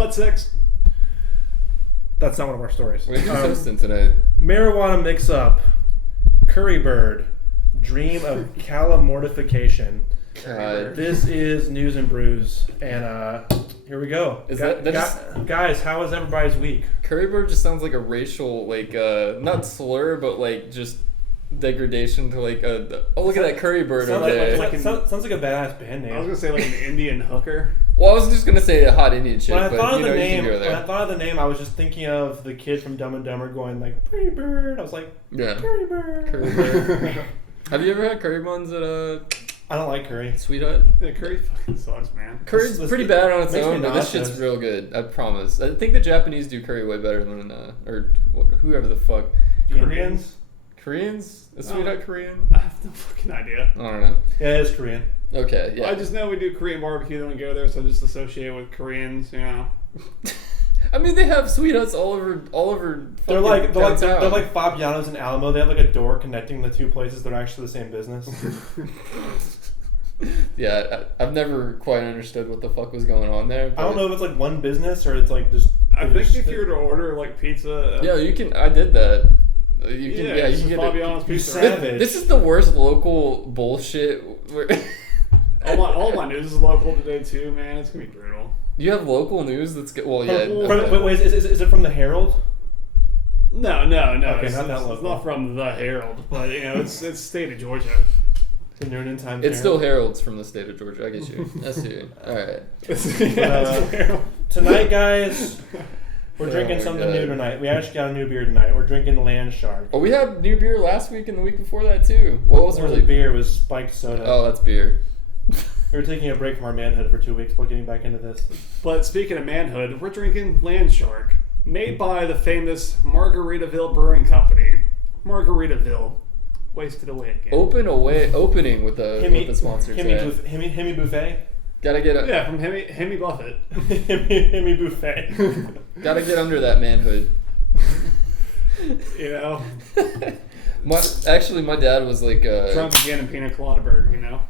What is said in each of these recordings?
Butt sex. That's not one of our stories. We're toasting today. Marijuana mix-up. Curry bird. Dream of calamortification. God. This is Newz N Brewz, and here we go. Guys, how was everybody's week? Curry bird just sounds like a racial, like, not slur, but like just degradation to like a. Oh, look at that curry bird over there. Sounds like a badass band name. I was gonna say like an Indian hooker. Well, I was just gonna say a hot Indian chick, When I thought of the name, I was just thinking of the kid from Dumb and Dumber going like "Pretty bird." I was like, yeah, curry bird. Curry bird. Have you ever had curry buns at I don't like curry. Sweet Hut? Yeah, curry fucking sucks, man. Curry's pretty bad on its own, but this shit's real good. I promise. I think the Japanese do curry way better than or whoever the fuck. Koreans? Koreans? Is Sweet Hut Korean? I have no fucking idea. I don't know. Yeah, it is Korean. Okay, yeah. I just know we do Korean barbecue, then we go there, so I just associate it with Koreans, you know. I mean, they have Sweet Huts all over. They're like Fabiano's in Alamo. They have like a door connecting the two places. They're actually the same business. Yeah, I've never quite understood what the fuck was going on there. I don't know if it's like one business or it's like just. I think if you were to order like pizza. Yeah, you can. I did that. You can. Yeah, you can get Fabiano's pizza. This is the worst local bullshit. all my news is local today too, man. It's gonna be brutal. You have local news that's good. Well, yeah. Wait, is it from the Herald? No. Okay, it's not that it's local. not from the Herald, but you know, it's state of Georgia. The Noonan Times. It's still Herald's from the state of Georgia. I get you. That's you. All right. Tonight, guys, we're drinking something God. new tonight. We actually got a new beer tonight. We're drinking Land Shark. Oh, we had new beer last week and the week before that too. What was The beer was spiked soda. Oh, that's beer. We were taking a break from our manhood for 2 weeks before getting back into this. But speaking of manhood, we're drinking Land Shark, made by the famous Margaritaville Brewing Company. Margaritaville. Wasted away again. Opening with the sponsor today. Hemi Buffet? Gotta get Yeah, from Hemi Buffett. Hemi Buffet. Gotta get under that manhood. You know? My dad was like Drunk again in Pina Coladaburg, you know?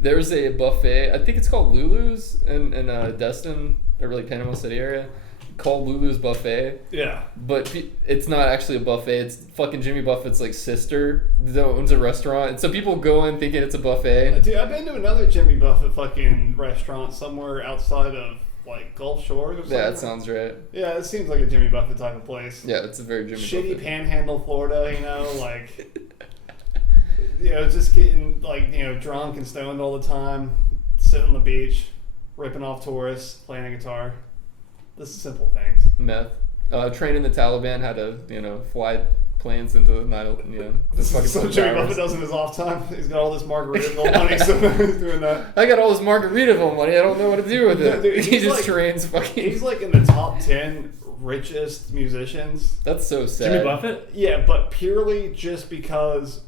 There's a buffet, I think it's called Lulu's in Destin, or like Panama City area, called Lulu's Buffet. Yeah. But it's not actually a buffet. It's fucking Jimmy Buffett's like sister that owns a restaurant. And so people go in thinking it's a buffet. Dude, I've been to another Jimmy Buffett fucking restaurant somewhere outside of like Gulf Shores or something. Yeah, that sounds right. Yeah, it seems like a Jimmy Buffett type of place. Yeah, it's a very Jimmy Buffett. Shitty Panhandle, Florida, you know, like... You know, just getting, like, you know, drunk and stoned all the time, sitting on the beach, ripping off tourists, playing a guitar. This is simple things. Meth. Training the Taliban how to, fly planes into the night, the fucking So Jimmy Buffett does in his off time. He's got all this Margaritaville money, so he's doing that. I got all this Margaritaville money. I don't know what to do with it. Dude, he just trains fucking... He's like in the top 10 richest musicians. That's so sad. Jimmy Buffett? Yeah, but purely just because...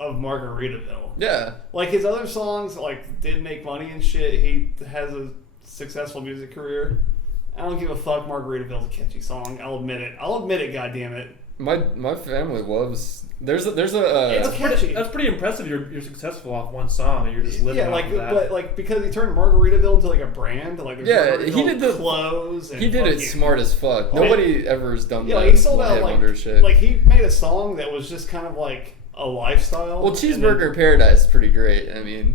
of Margaritaville. Yeah. Like his other songs like did make money and shit. He has a successful music career. I don't give a fuck. Margaritaville's a catchy song. I'll admit it, goddammit. My family loves there's a it's catchy. That's pretty impressive. You're successful off one song and you're just living off of that. But like because he turned Margaritaville into like a brand, like he did the clothes. And he did it smart as fuck. Nobody ever has done that. Like he sold out like he made a song that was just kind of like a lifestyle. Well, Cheeseburger Paradise is pretty great. I mean,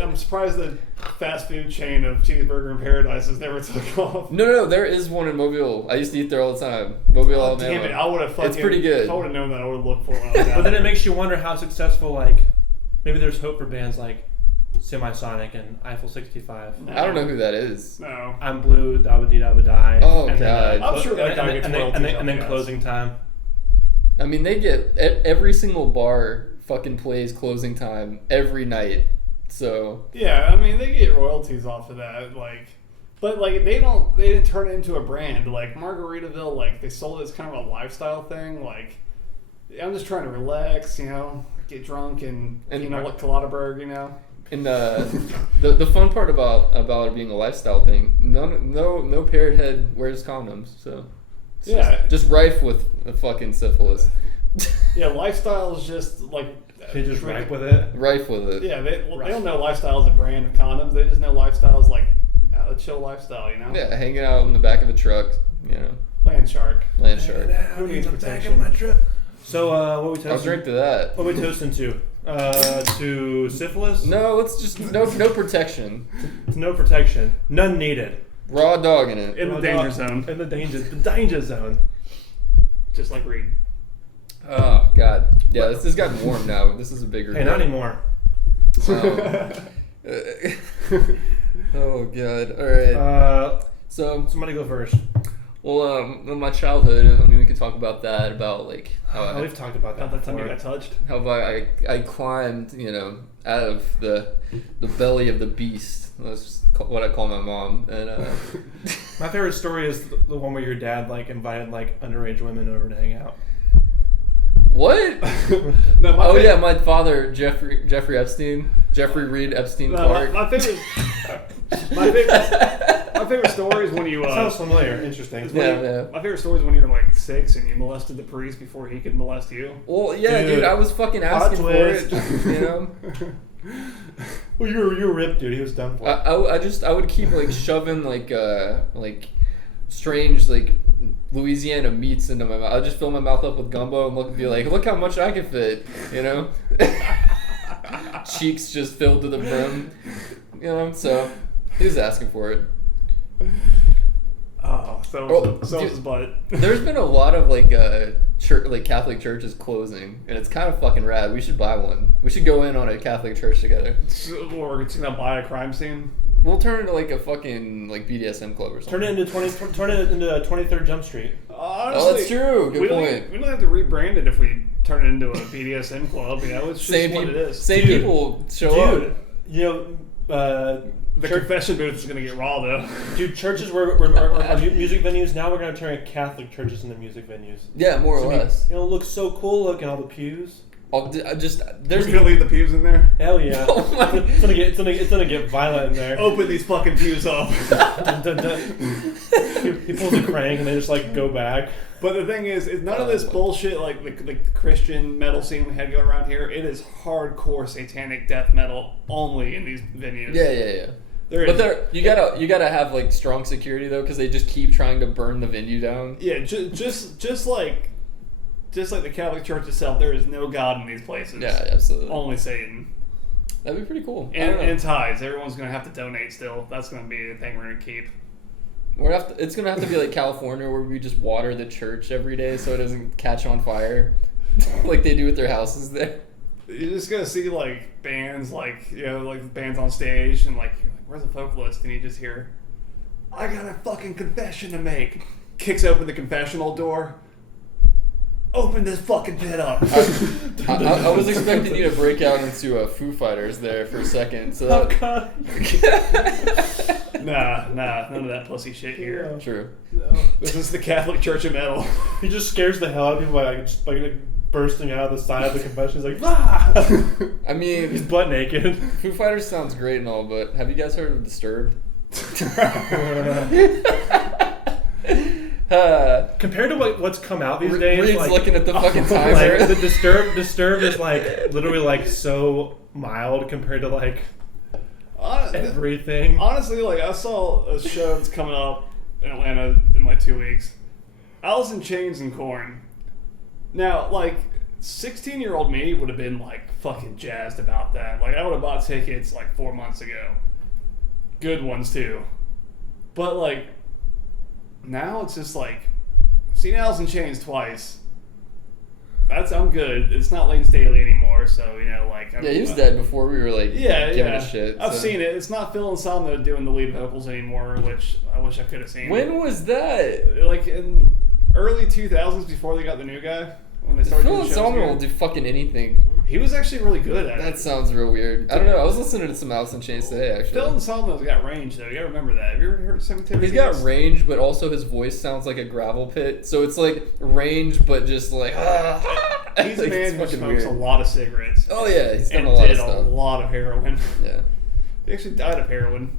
I'm surprised the fast food chain of Cheeseburger in Paradise has never took off. No, there is one in Mobile. I used to eat there all the time. Mobile, Alabama. Damn it, I would have fucking... It's pretty good. If I would have known that, I would have looked for it when I was But then it makes you wonder how successful, like, maybe there's hope for bands like Semisonic and Eiffel 65. No. I don't know who that is. No. I'm Blue, Dabba Dee Dabba Die. Oh, and God. I'm sure that guy gets royalties. and then Closing Time. I mean, they get... Every single bar fucking plays Closing Time every night. So... Yeah, I mean, they get royalties off of that, like... But, like, they didn't turn it into a brand. Like, Margaritaville, like, they sold it as kind of a lifestyle thing. Like, I'm just trying to relax, get drunk and like Coladaburg, And the fun part about it being a lifestyle thing, no parrot head wears condoms, so it's just rife with fucking syphilis. Yeah, lifestyle is just like they just rife with it. Rife with it. Yeah, they don't know lifestyle is a brand of condoms. They just know lifestyle is like chill lifestyle, you know. Yeah, hanging out in the back of a truck, you know. Land shark. Land shark. Who needs protection? So, what we toasting? I'll drink to that. What we toasting to? To syphilis? No, let's just no protection. No protection. None needed. Raw dog in it. In the danger zone. In the danger zone. Just like Reed. Oh God. Yeah, this has gotten warm now. This is a bigger. Hey, not anymore. Oh God. All right. So somebody go first. Well, in my childhood, I mean, we could talk about that. About like how we've talked about that. That time you got touched. How I climbed, you know, out of the belly of the beast. That's what I call my mom. And my favorite story is the one where your dad like invited like underage women over to hang out. What? No, yeah, my father, Jeffrey Epstein, Jeffrey Reed Epstein Clark. My favorite story is when you. Sounds familiar. Interesting. My favorite story is when you were like 6 and you molested the priest before he could molest you. Well, yeah, dude, I was fucking asking for it. You know. Well, you were ripped, dude. He was done for. I would keep like shoving like strange like Louisiana meats into my mouth. I'd just fill my mouth up with gumbo and be like, look how much I can fit, you know. Cheeks just filled to the brim, you know. So he was asking for it. Oh, so his butt. There's been a lot of like church, like Catholic churches closing, and it's kind of fucking rad. We should buy one. We should go in on a Catholic church together. Or it's gonna buy a crime scene. We'll turn it into like a fucking like BDSM club or something. Turn it into 23rd Jump Street. Honestly, oh, that's true. Good point. We don't have to rebrand it if we turn it into a BDSM club. You know, it's just what it is. Same people show up. You know, the confession booth is going to get raw, though. Dude, churches are music venues. Now we're going to turn Catholic churches into music venues. Yeah, more or less. You know, it looks so cool looking, all the pews. There's going to leave the pews in there? Hell yeah. Oh it's gonna get violent in there. Open these fucking pews up. Dun, dun, dun. He pulls a crank and they just like go back. But the thing is none of this bullshit like the Christian metal scene we had going around here. It is hardcore satanic death metal only in these venues. Yeah. You gotta have like strong security though, because they just keep trying to burn the venue down. Yeah, just like the Catholic Church itself, there is no God in these places. Yeah, absolutely. Only Satan. That'd be pretty cool. And tithes. Everyone's gonna have to donate still. That's gonna be the thing we're gonna keep. It's gonna have to be like California, where we just water the church every day so it doesn't catch on fire, like they do with their houses there. You're just gonna see like bands, like bands on stage, and like you're like, where's the vocalist? And you just hear, I got a fucking confession to make. Kicks open the confessional door. Open this fucking pit up. I was expecting you to break out into Foo Fighters there for a second. So oh God. Nah, none of that pussy shit here. Yeah. True. No. This is the Catholic Church of Metal. He just scares the hell out of people by like bursting out of the side of the confession. He's like, ah! I mean, he's butt naked. Foo Fighters sounds great and all, but have you guys heard of Disturbed? Compared to what's come out these days, Reed's like, looking at the fucking timer. Like, the Disturbed is like literally like so mild compared to like everything. Honestly, like I saw a show that's coming up in Atlanta in like 2 weeks. Alice in Chains and Korn. Now, like 16-year-old me would have been like fucking jazzed about that. Like I would have bought tickets like 4 months ago. Good ones too. But like now it's just like I've seen Alice in Chains twice. I'm good. It's not Lane Staley anymore, so you know, like he was dead before we were like giving a shit. I've seen it. It's not Phil Anselmo doing the lead vocals anymore, which I wish I could have seen. When was that? Like in early 2000s, before they got the new guy. When they started Phil Anselmo will do fucking anything. He was actually really good at it. That sounds real weird. I don't know. I was listening to some Alice in Chains today, actually. Phil Anselmo's got range, though. You gotta remember that. Have you ever heard Cemetery? He's got range, but also his voice sounds like a gravel pit. So it's like range, but just like He's a man who smokes a lot of cigarettes. Oh yeah, he's done a lot of stuff. And did a lot of heroin. Yeah. He actually died of heroin.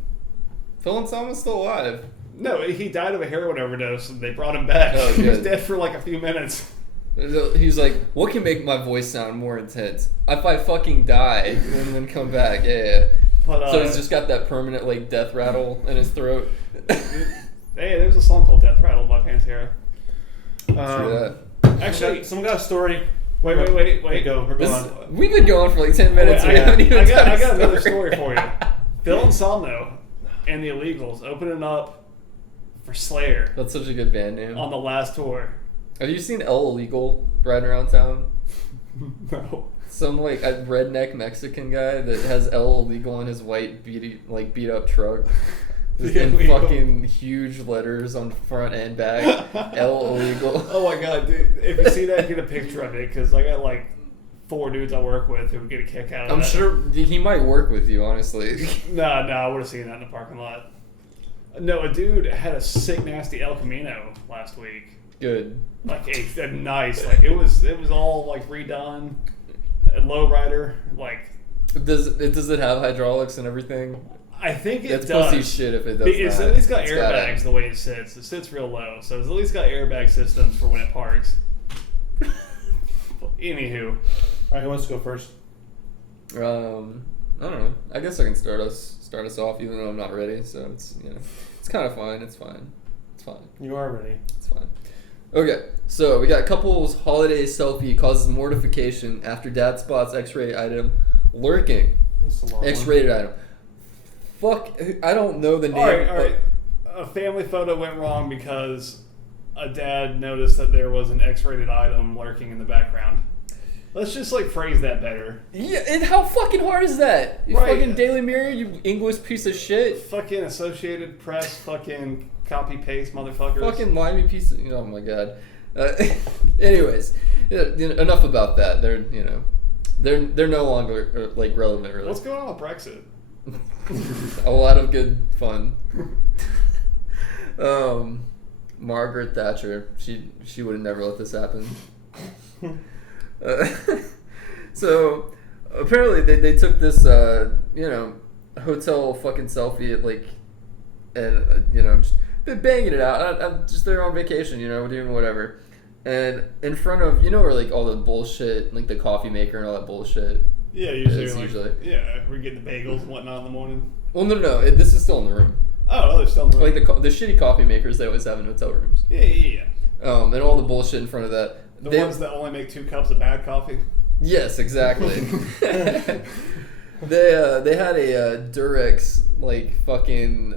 Phil Anselmo's still alive. No, he died of a heroin overdose, and they brought him back. Oh, he was dead for like a few minutes. He's like, what can make my voice sound more intense? If I fucking die and then come back, yeah. But so he's just got that permanent like death rattle in his throat. Hey, there's a song called "Death Rattle" by Pantera. Actually, someone got a story. Wait. Go. We're going on. We've been going for like 10 minutes. I got another story for you. Phil and Somno and the Illegals opening up for Slayer. That's such a good band name. On the last tour. Have you seen El Illegal riding around town? No. Some like a redneck Mexican guy that has El Illegal in his white beat up truck. In fucking huge letters on front and back. El Illegal. Oh my god, dude. If you see that, get a picture of it, because I got like 4 dudes I work with who would get a kick out of I'm that. sure he might work with you, honestly. No, I would have seen that in the parking lot. No, a dude had a sick, nasty El Camino last week. Good. Like a nice, like it was all like redone. A lowrider, like. Does it have hydraulics and everything? I think it That's does. pussy shit if it does. It's not. at least got It's airbags the way it sits. It sits real low, so it's at least got airbag systems for when it parks. Anywho. Alright, who wants to go first? I don't know. I guess I can start us off, even though I'm not ready. So it's it's kind of fine. It's fine. You are ready. It's fine. Okay, so we got couples holiday selfie causes mortification after dad spots X-ray item lurking. That's a long one. X-rated item. Fuck, I don't know the name. All right. A family photo went wrong because a dad noticed that there was an X-rated item lurking in the background. Let's just like phrase that better. Yeah, and how fucking hard is that? You Right. fucking Daily Mirror, you English piece of shit. Fucking Associated Press, fucking copy paste motherfuckers. Fucking limey piece of, oh my god. Anyways, enough about that. They're no longer like relevant really. What's going on with Brexit? A lot of good fun. Margaret Thatcher, she would have never let this happen. So apparently they took this hotel fucking selfie at like, and just been banging it out. I'm just there on vacation, we're doing whatever, and in front of where like all the bullshit, like the coffee maker and all that bullshit. Yeah, usually. Yeah, we're getting the bagels and whatnot in the morning. Well, no, this is still in the room. Oh, they're still in the room. Like the shitty coffee makers they always have in hotel rooms. Yeah. And all the bullshit in front of that. The ones that only make 2 cups of bad coffee. Yes, exactly. They had a Durex like fucking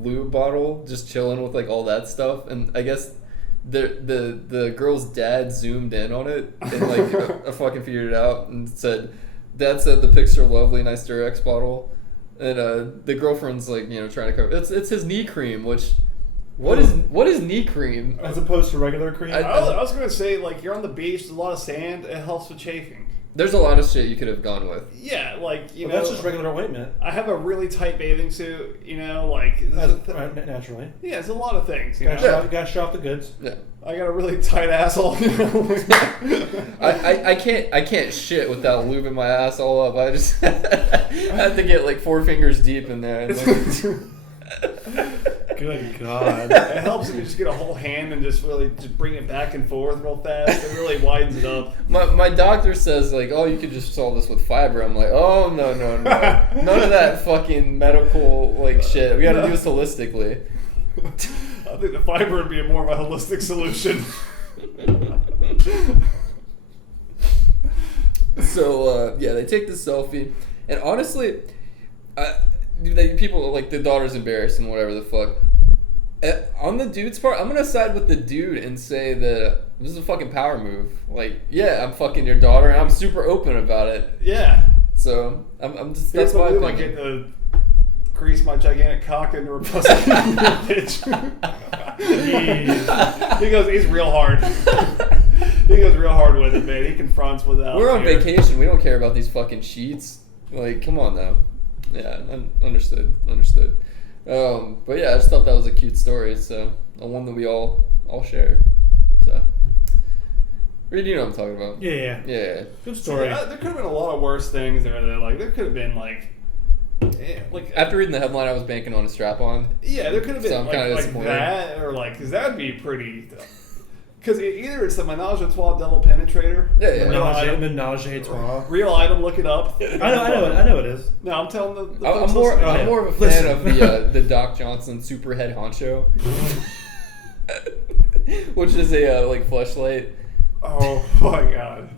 lube bottle just chilling with like all that stuff, and I guess the girl's dad zoomed in on it and like I fucking figured it out and said, "Dad said the pics are lovely, nice Durex bottle," and the girlfriend's like trying to cover it's his knee cream, which. What is knee cream? As opposed to regular cream? I was going to say, like, you're on the beach, there's a lot of sand, it helps with chafing. There's a lot of shit you could have gone with. Yeah, like, that's just regular ointment. I have a really tight bathing suit, like... Naturally. Yeah, it's a lot of things, You gotta show off the goods. Yeah. I got a really tight asshole, I can't shit without lubing my ass all up. I just have to get like 4 fingers deep in there. And Good God. It helps if you just get a whole hand and just really just bring it back and forth real fast. It really widens it up. My doctor says like, oh, you could just solve this with fiber. I'm like, oh no, none of that fucking medical like shit. We got to do this holistically. I think the fiber would be more of a holistic solution. So they take the selfie, and honestly, people like the daughter's embarrassed and whatever the fuck. On the dude's part, I'm gonna side with the dude and say that this is a fucking power move. Like, yeah, I'm fucking your daughter, and I'm super open about it. Yeah. So I'm just that's my opinion. I get to grease my gigantic cock into her pussy, bitch. He goes, he's real hard. He goes real hard with it, man. He confronts without. We're on vacation. We don't care about these fucking sheets. Like, come on now. Yeah, understood. But yeah, I just thought that was a cute story. So one that we all share. So, Reed, you know what I'm talking about. Yeah. Good story. There could have been a lot of worse things there. Like there could have been like after reading the headline, I was banking on a strap-on. Yeah, there could have been so I'm like disappointed. that, or like because that would be pretty. Because either it's the Menage a Trois Double Penetrator. Yeah. Real item. Menage a trois. Real item. Look it up. I know it is. No, I'm telling the I'm folks more listening. of a fan of the Doc Johnson Super Head Honcho, which is a like fleshlight. Oh my god.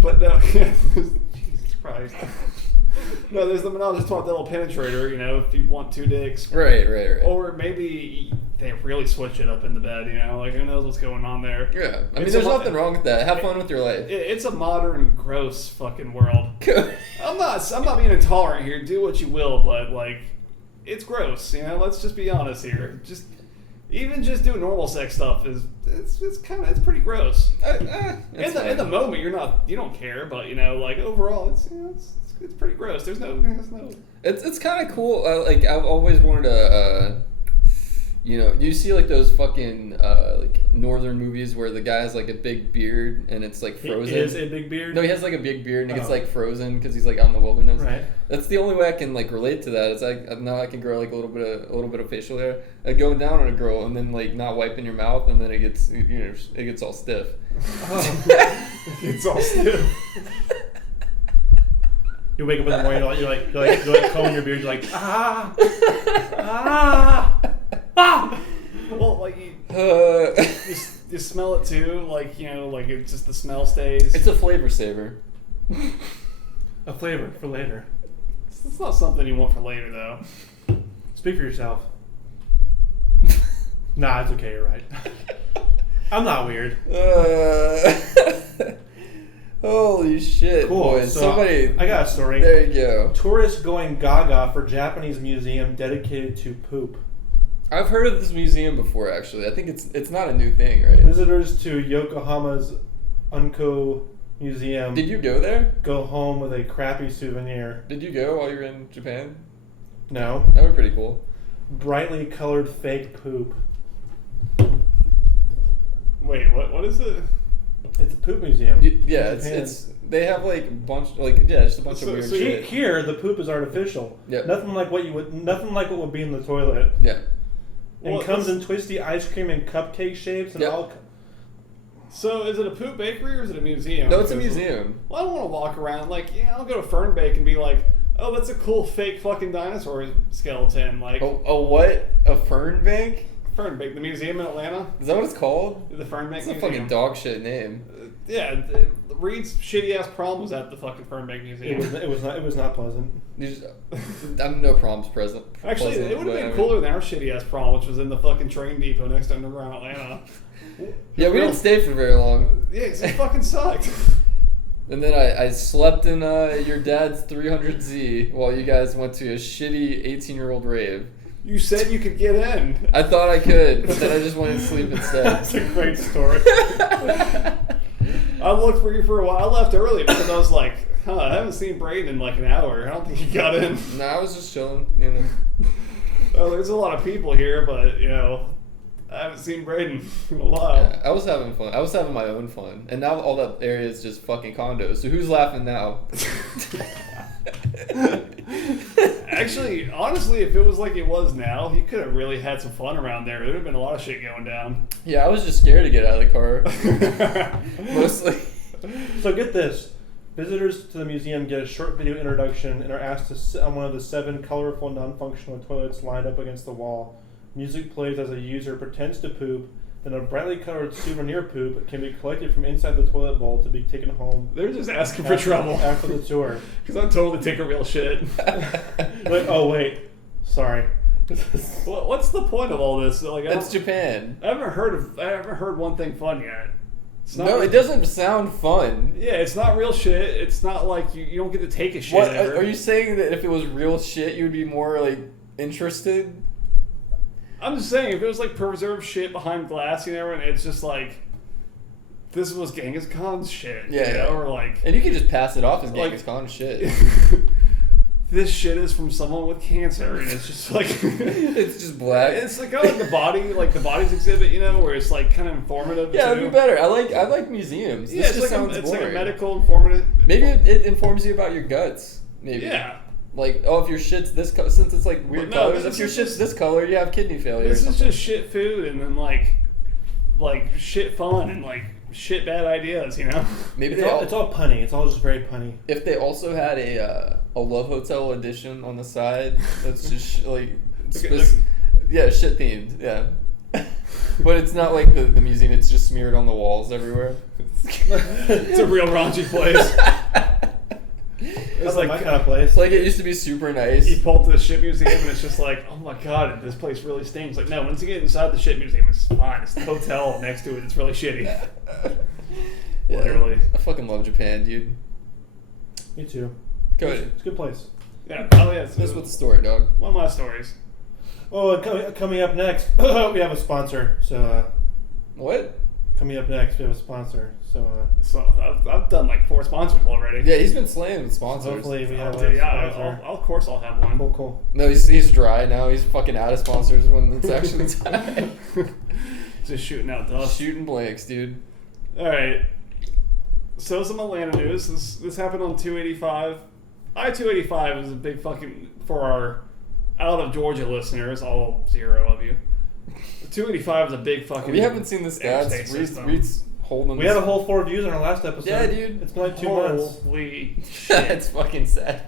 But no, Jesus Christ. No, there's the Menage a Trois Double Penetrator, you know, if you want 2 dicks. Right. Or maybe they really switch it up in the bed, you know, like who knows what's going on there. Yeah, I mean, It's there's a mo- nothing wrong with that. Have fun with your life. It's a modern, gross fucking world. I'm not being intolerant here. Do what you will, but like, it's gross. You know, let's just be honest here. Even just doing normal sex stuff it's pretty gross. In the moment, you don't care, but you know, like overall, it's pretty gross. There's no. It's kind of cool. Like I've always wanted to. You know, you see like those fucking like northern movies where the guy has like a big beard and it's like frozen. He has a big beard? No, he has like a big beard and it gets like frozen because he's like out in the wilderness. Right. That's the only way I can like relate to that. It's like now I can grow like a little bit of facial hair, like going down on a girl and then like not wiping your mouth and then it gets it gets all stiff. It's all stiff. You wake up in the morning, you're like combing your beard, you're like, ah. Well, like you smell it too, like you know, like it's just the smell stays. It's a flavor saver. A flavor for later. It's not something you want for later, though. Speak for yourself. Nah, it's okay. You're right. I'm not weird. Holy shit, Cool. boys! So Somebody, I got a story. there you go. Tourists going gaga for Japanese museum dedicated to poop. I've heard of this museum before. Actually, I think it's not a new thing, right? Visitors to Yokohama's Unko Museum Did you go there? go home with a crappy souvenir. Did you go while you were in Japan? No. That would be pretty cool. Brightly colored fake poop. Wait, what is it? It's a poop museum. Yeah, in Japan. it's they have like just a bunch of weird so shit. Here, the poop is artificial. Yeah. Nothing like what would be in the toilet. Yeah. It Well, comes this- in twisty ice cream and cupcake shapes and Yeah. all. So is it a poop bakery or is it a museum? No, it's a Because- museum. Well, I don't want to walk around like, yeah, I'll go to Fernbake and be like, oh, that's a cool fake fucking dinosaur skeleton. Like, A what? A fern bank? Fernbake, the museum in Atlanta. Is that what it's called? The Fernbake It's a Museum. fucking dog shit name. Yeah, Reed's shitty ass prom was at the fucking Fernbake Museum. It was not pleasant. I'm no proms present. Actually, pleasant, it would have but been I mean- cooler than our shitty ass prom, which was in the fucking train depot next to Underground Atlanta. Yeah, we didn't stay for very long. Yeah, 'cause it fucking sucked. And then I slept in your dad's 300Z while you guys went to a shitty 18-year-old rave. You said you could get in. I thought I could, but then I just wanted to sleep instead. That's a great story. I looked for you for a while. I left early because I was like, I haven't seen Braden in like an hour. I don't think he got in. No, I was just chilling, you know. Oh, there's a lot of people here, but, you know, I haven't seen Braden in a while. Yeah, I was having fun. I was having my own fun. And now all that area is just fucking condos. So who's laughing now? Actually, honestly, if it was like it was now, he could have really had some fun around there. There would have been a lot of shit going down. Yeah, I was just scared to get out of the car. Mostly. So get this. Visitors to the museum get a short video introduction and are asked to sit on one of the 7 colorful, non-functional toilets lined up against the wall. Music plays as a user pretends to poop, then a brightly colored souvenir poop can be collected from inside the toilet bowl to be taken home. They're just asking for trouble. After the tour. Because I'm totally taking real shit. Like, oh wait, sorry. What's the point of all this? Like, It's Japan. I haven't heard one thing fun yet. It's not No, it doesn't sound fun. Yeah, it's not real shit. It's not like you don't get to take a shit. What ever. are you saying that if it was real shit, you would be more like interested? I'm just saying, if it was like preserved shit behind glass, you know, and it's just like, this was Genghis Khan's shit. Yeah, you know, yeah. or like, And you could just pass it off as Like- Genghis Khan shit. this shit is from someone with cancer, and it's just like, It's just black. it's like, oh, like the body's exhibit, you know, where it's like kind of informative. Yeah, too. it'd be better. I like museums. Yeah, This it's just like sounds it's like boring. a medical informative. Maybe it informs you about your guts. Maybe. Yeah. Like, oh, if your shit's this color, since it's like weird Well, no, colors, this if your is shit's just- this color, you have kidney failure. This or is something. just shit food, and then like, like shit fun and like shit bad ideas, you know. Maybe It's all punny. It's all just very punny. if they also had a Love Hotel edition on the side, that's just yeah, shit themed, yeah. But it's not like the museum; it's just smeared on the walls everywhere. It's a real raunchy place. It's like my kind of place. It's like it used to be super nice. You pull up to the ship museum and it's just like, oh my god, this place really stinks. Like, no, once you get inside the ship museum, it's fine. It's the hotel next to it. It's really shitty. Yeah, Literally. I fucking love Japan, dude. Me too. Go ahead. It's a good place. Yeah. Oh yeah. This with the story, dog. One of my stories. Oh, coming up next, we have a sponsor. So What? coming up next, we have a sponsor. So So I've done like 4 sponsors already. Yeah, he's been slaying with sponsors. hopefully we have Dude, a yeah, sponsor. of course I'll have one. Cool. No, he's dry now. He's fucking out of sponsors when it's actually time. Just shooting out dust. Shooting blanks, dude. All right. So some Atlanta news. This happened on 285. I-285 is a big fucking, for our out of Georgia listeners, all 0 of you. 285 is a big fucking. We haven't seen the interstate stats. system. Reed's holding. We had a whole 4 views on our last episode. Yeah, dude. It's been like 2 months. Holy shit. It's fucking sad.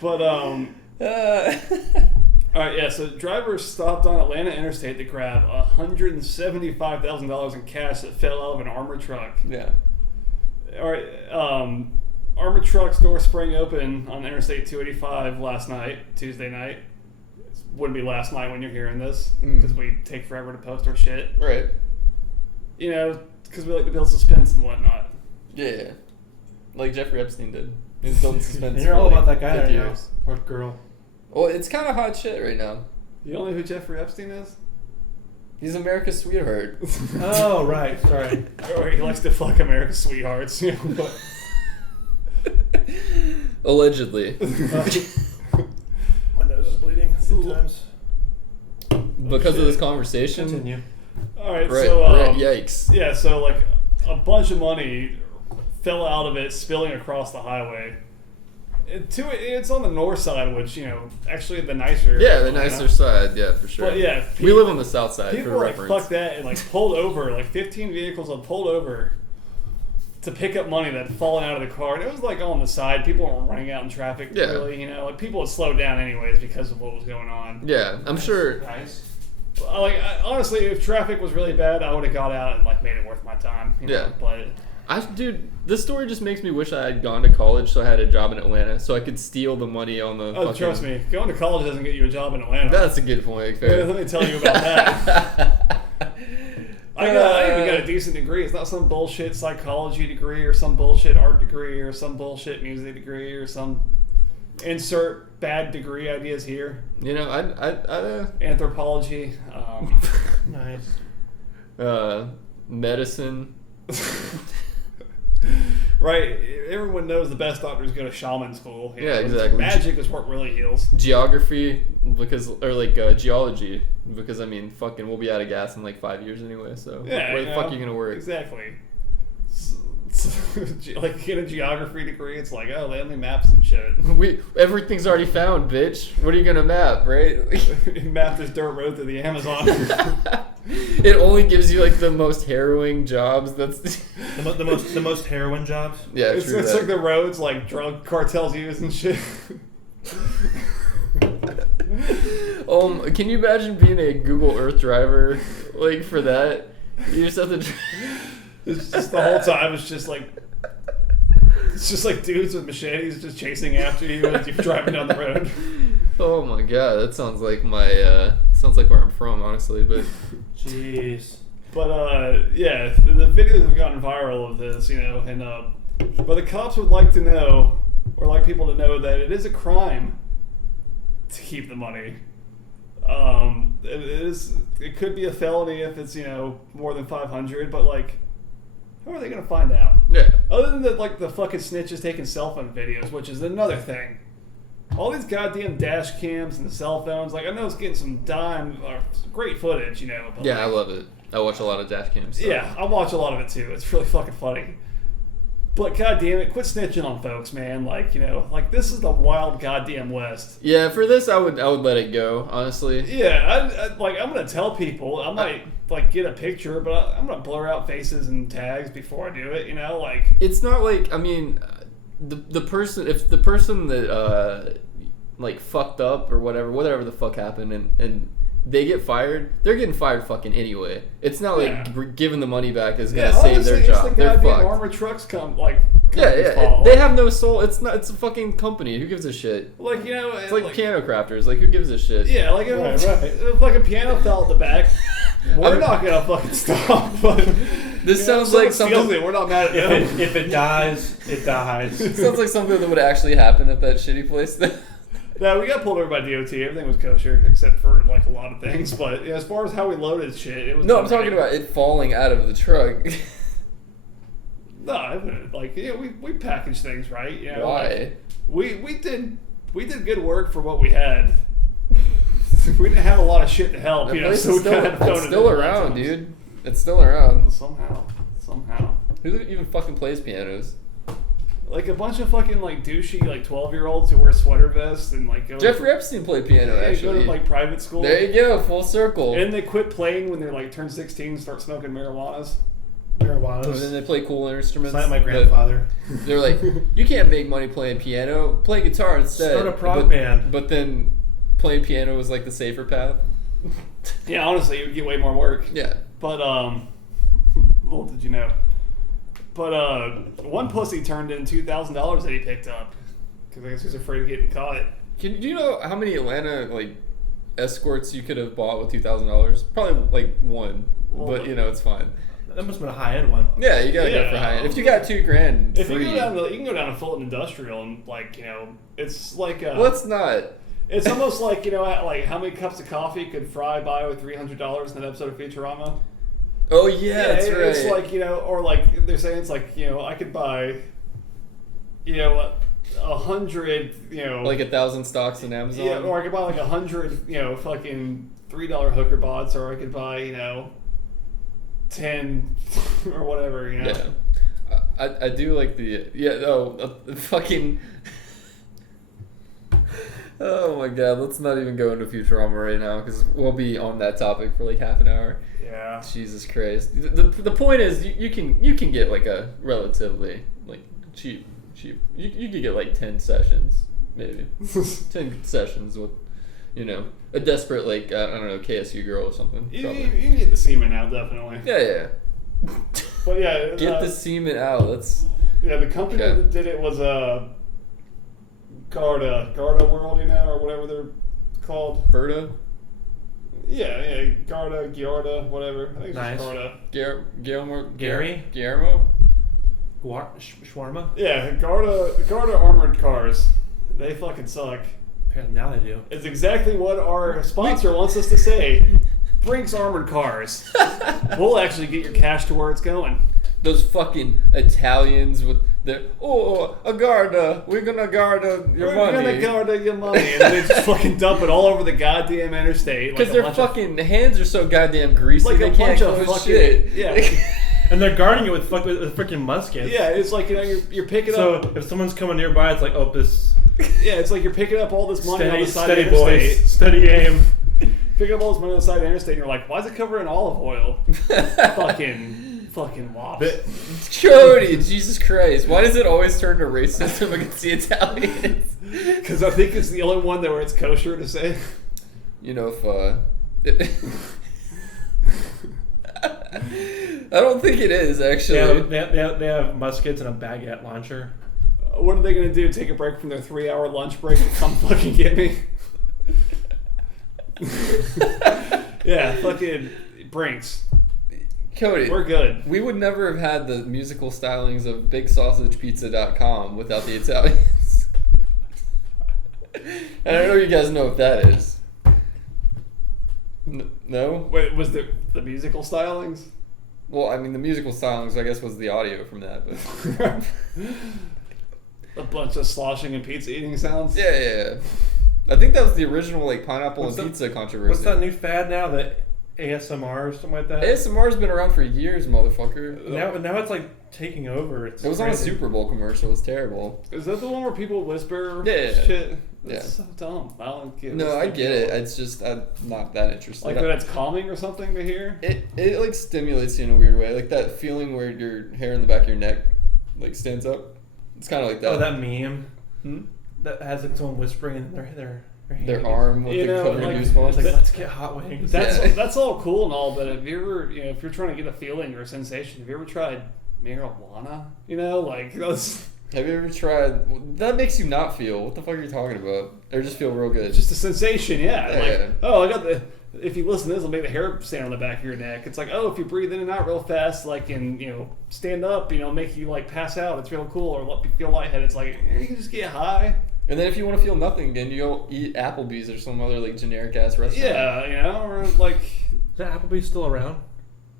But all right, yeah. So drivers stopped on Atlanta Interstate to grab $175,000 in cash that fell out of an armored truck. Yeah. All right, armored truck's door sprang open on Interstate 285 last night, Tuesday night. It wouldn't be last night when you're hearing this, because we take forever to post our shit. Right. You know, because we like to build suspense and whatnot. Yeah. Like Jeffrey Epstein did. He's building suspense. And you're for all like about that guy 50 right years. now. Or girl. Well, it's kind of hot shit right now. You don't know who Jeffrey Epstein is? He's America's sweetheart. Oh, right. Sorry. Or he likes to fuck America's sweethearts. You know, but Allegedly. My nose is bleeding sometimes. Because of this conversation. Continue. all right, Right. so Yikes. yeah, so like a bunch of money fell out of it, spilling across the highway. It's on the north side, which, you know, actually the nicer. Yeah, the Atlanta. nicer side. Yeah, for sure. But yeah, we live on the south side. People for were like, reference. fuck that, and like pulled over. Like 15 vehicles had pulled over to pick up money that had fallen out of the car. And it was like on the side. People weren't running out in traffic, Yeah. really. You know, like people had slowed down anyways because of what was going on. Yeah, I'm sure. Nice. Honestly, if traffic was really bad, I would have got out and like made it worth my time. You know? Yeah. But Dude, this story just makes me wish I had gone to college so I had a job in Atlanta so I could steal the money on the. oh, trust me, going to college doesn't get you a job in Atlanta. That's a good point. Fair. Let me tell you about that. I even got a decent degree. It's not some bullshit psychology degree or some bullshit art degree or some bullshit music degree or some insert bad degree ideas here. You know, Anthropology. Nice. Medicine. Right. Everyone knows the best doctors go to shaman school. You Yeah, know? exactly. Magic is what really heals. Geography, geology, because I mean, fucking, we'll be out of gas in like 5 years anyway. So Yeah. where the fuck are you gonna work? Exactly. Like get a geography degree, it's like, oh, they only map some shit. Everything's already found, bitch. What are you gonna map, right? Map this dirt road through the Amazon. It only gives you like the most harrowing jobs. That's The most heroin jobs. yeah, It's true. like the roads like drug cartels use and shit. Can you imagine being a Google Earth driver like for that? You just have to. It's just the whole time. It's just like dudes with machetes just chasing after you as you're driving down the road. Oh my god, that sounds like sounds like where I'm from, honestly. But Jeez. But yeah, the videos have gotten viral of this, you know, and but the cops would like to know, or like people to know, that it is a crime to keep the money. It could be a felony if it's, you know, more than 500, but like, how are they gonna find out? yeah, Other than the fucking snitches taking cell phone videos, which is another thing. All these goddamn dash cams and the cell phones, like I know it's getting some great footage, you know. But I love it. I watch a lot of dash cams. So. Yeah, I watch a lot of it too. It's really fucking funny. But goddamn it, quit snitching on folks, man. Like, you know, like this is the wild goddamn West. Yeah, for this, I would let it go, honestly. Yeah, I'm gonna tell people. I might like get a picture, but I'm gonna blur out faces and tags before I do it. You know, like It's not like, I mean, the person, if the person that like fucked up or whatever the fuck happened, and they get fired, they're getting fired fucking anyway. It's not like giving the money back is gonna save their job. It's the They're goddamn fucked. armored trucks company's Yeah, fault. they have no soul. It's a fucking company. Who gives a shit? Like, you know, It's like piano crafters. Like, who gives a shit? Yeah, like if a fucking piano fell at the back, we're not gonna fucking stop. But This sounds like something. We're not mad at them. If it dies, it dies. It sounds like something that would actually happen at that shitty place. No, we got pulled over by DOT. Everything was kosher except for like a lot of things. But yeah, as far as how we loaded shit, it was. No, I'm talking about it falling out of the truck. No, like yeah, we packaged things right. You know, Why? Like, we did good work for what we had. We didn't have a lot of shit to help. That You know, place so is we kind of still, thrown it's it still in around, sometimes. dude. It's still around. Somehow. Who even fucking plays pianos? Like a bunch of fucking like douchey like 12-year-olds who wear sweater vests and like go Jeffrey Epstein played piano, go actually. to like private school. There you go, full circle. And they quit playing when they're like turn 16 and start smoking marijuanas. And Marijuana. then they play cool instruments. It's like my grandfather. They're like, you can't make money playing piano. Play guitar instead. Start a prog band. But then playing piano was like the safer path. Yeah, honestly, you would get way more work. Yeah. But little did you know. But one pussy turned in $2,000 that he picked up because I guess he was afraid of getting caught. Do you know how many Atlanta like escorts you could have bought with $2,000? Probably like one, but you know it's fine. That must have been a high end one. Yeah, you gotta go for high end. If you got $2,000, If free. you can go down to Fulton Industrial and like you know, it's like Well, it's not. it's almost like you know, like how many cups of coffee could Fry buy with $300 in that episode of Futurama? Oh yeah, that's right. It's like you know, or like they're saying it's like you know, I could buy, you know, 100, you know, like 1,000 stocks in Amazon. yeah, or I could buy like 100, you know, fucking $3 hooker bots, or I could buy you know, 10 or whatever, you know. Yeah, I do like the fucking. Oh my god, let's not even go into Futurama right now because we'll be on that topic for like half an hour. Yeah. Jesus Christ. The point is you can get like a relatively like cheap. You could get like 10 sessions maybe. 10 sessions with you know a desperate like I don't know KSU girl or something. You can get the semen out definitely. Yeah. But yeah, Get the semen out. That's yeah. The company Okay. that did it was Garda World, you know, or whatever they're called. Verda. Yeah, Giarda, whatever. I think it's Nice. just Garda. Gary? Guillermo. Shawarma? Yeah, Garda armored cars. They fucking suck. Apparently now they do. It's exactly what our sponsor wants us to say. Brinks Armored Cars. We'll actually get your cash to where it's going. Those fucking Italians with their Agarda, we're gonna Garda your money. We're gonna guard your money, and they just fucking dump it all over the goddamn interstate. Because their fucking hands are so goddamn greasy, like they a can't bunch of close fucking shit. yeah. And they're guarding it with freaking muskets. Yeah, it's like you know you're picking So up. if someone's coming nearby, it's like, oh, this Yeah, it's like you're picking up all this money on the side steady of the interstate. boys, steady aim. Picking up all this money on the side of the interstate, and you're like, why is it covered in olive oil? fucking wops. Cody, Jesus Christ! Why does it always turn to racism against the Italians? Because I think it's the only one that where it's kosher to say. You know, if I don't think it is actually. They have muskets and a baguette launcher. What are they gonna do? Take a break from their 3-hour lunch break to come fucking get me? Yeah, fucking Brinks. Cody, We're good. we would never have had the musical stylings of BigSausagePizza.com without the Italians. And I know you guys know what that is. No? Wait, was the musical stylings? Well, I mean, the musical stylings, I guess, was the audio from that. But A bunch of sloshing and pizza eating sounds? yeah. I think that was the original like pineapple and pizza controversy. What's that new fad now? The ASMR or something like that. ASMR's been around for years, motherfucker. Now it's like taking over. It was on a Super Bowl commercial. It was terrible. Is that the one where people whisper Yeah. shit? That's Yeah. so dumb. I don't get No, I get it. It's just I'm not that interested. Like that it's calming or something to hear? It like stimulates you in a weird way. Like that feeling where your hair in the back of your neck like stands up. It's kind of like that. Oh, that meme Hmm? that has like someone whispering in Their arm with You the know, covered like, goosebumps. It's like, That- let's get hot wings. That's all cool and all, but have you ever, if you're trying to get a feeling or a sensation, have you ever tried marijuana? Like those. Have you ever tried? That makes you not feel. What the fuck are you talking about? Or just feel real good? It's just a sensation, yeah. Yeah, Like, yeah. oh, I got the. If you listen to this, it'll make the hair stand on the back of your neck. It's like, oh, if you breathe in and out real fast, like, and stand up, make you like pass out. It's real cool, or let you feel lightheaded. It's like you can just get high. And then if you want to feel nothing again, you go eat Applebee's or some other like generic ass restaurant. Yeah, or like, Is that Applebee's still around?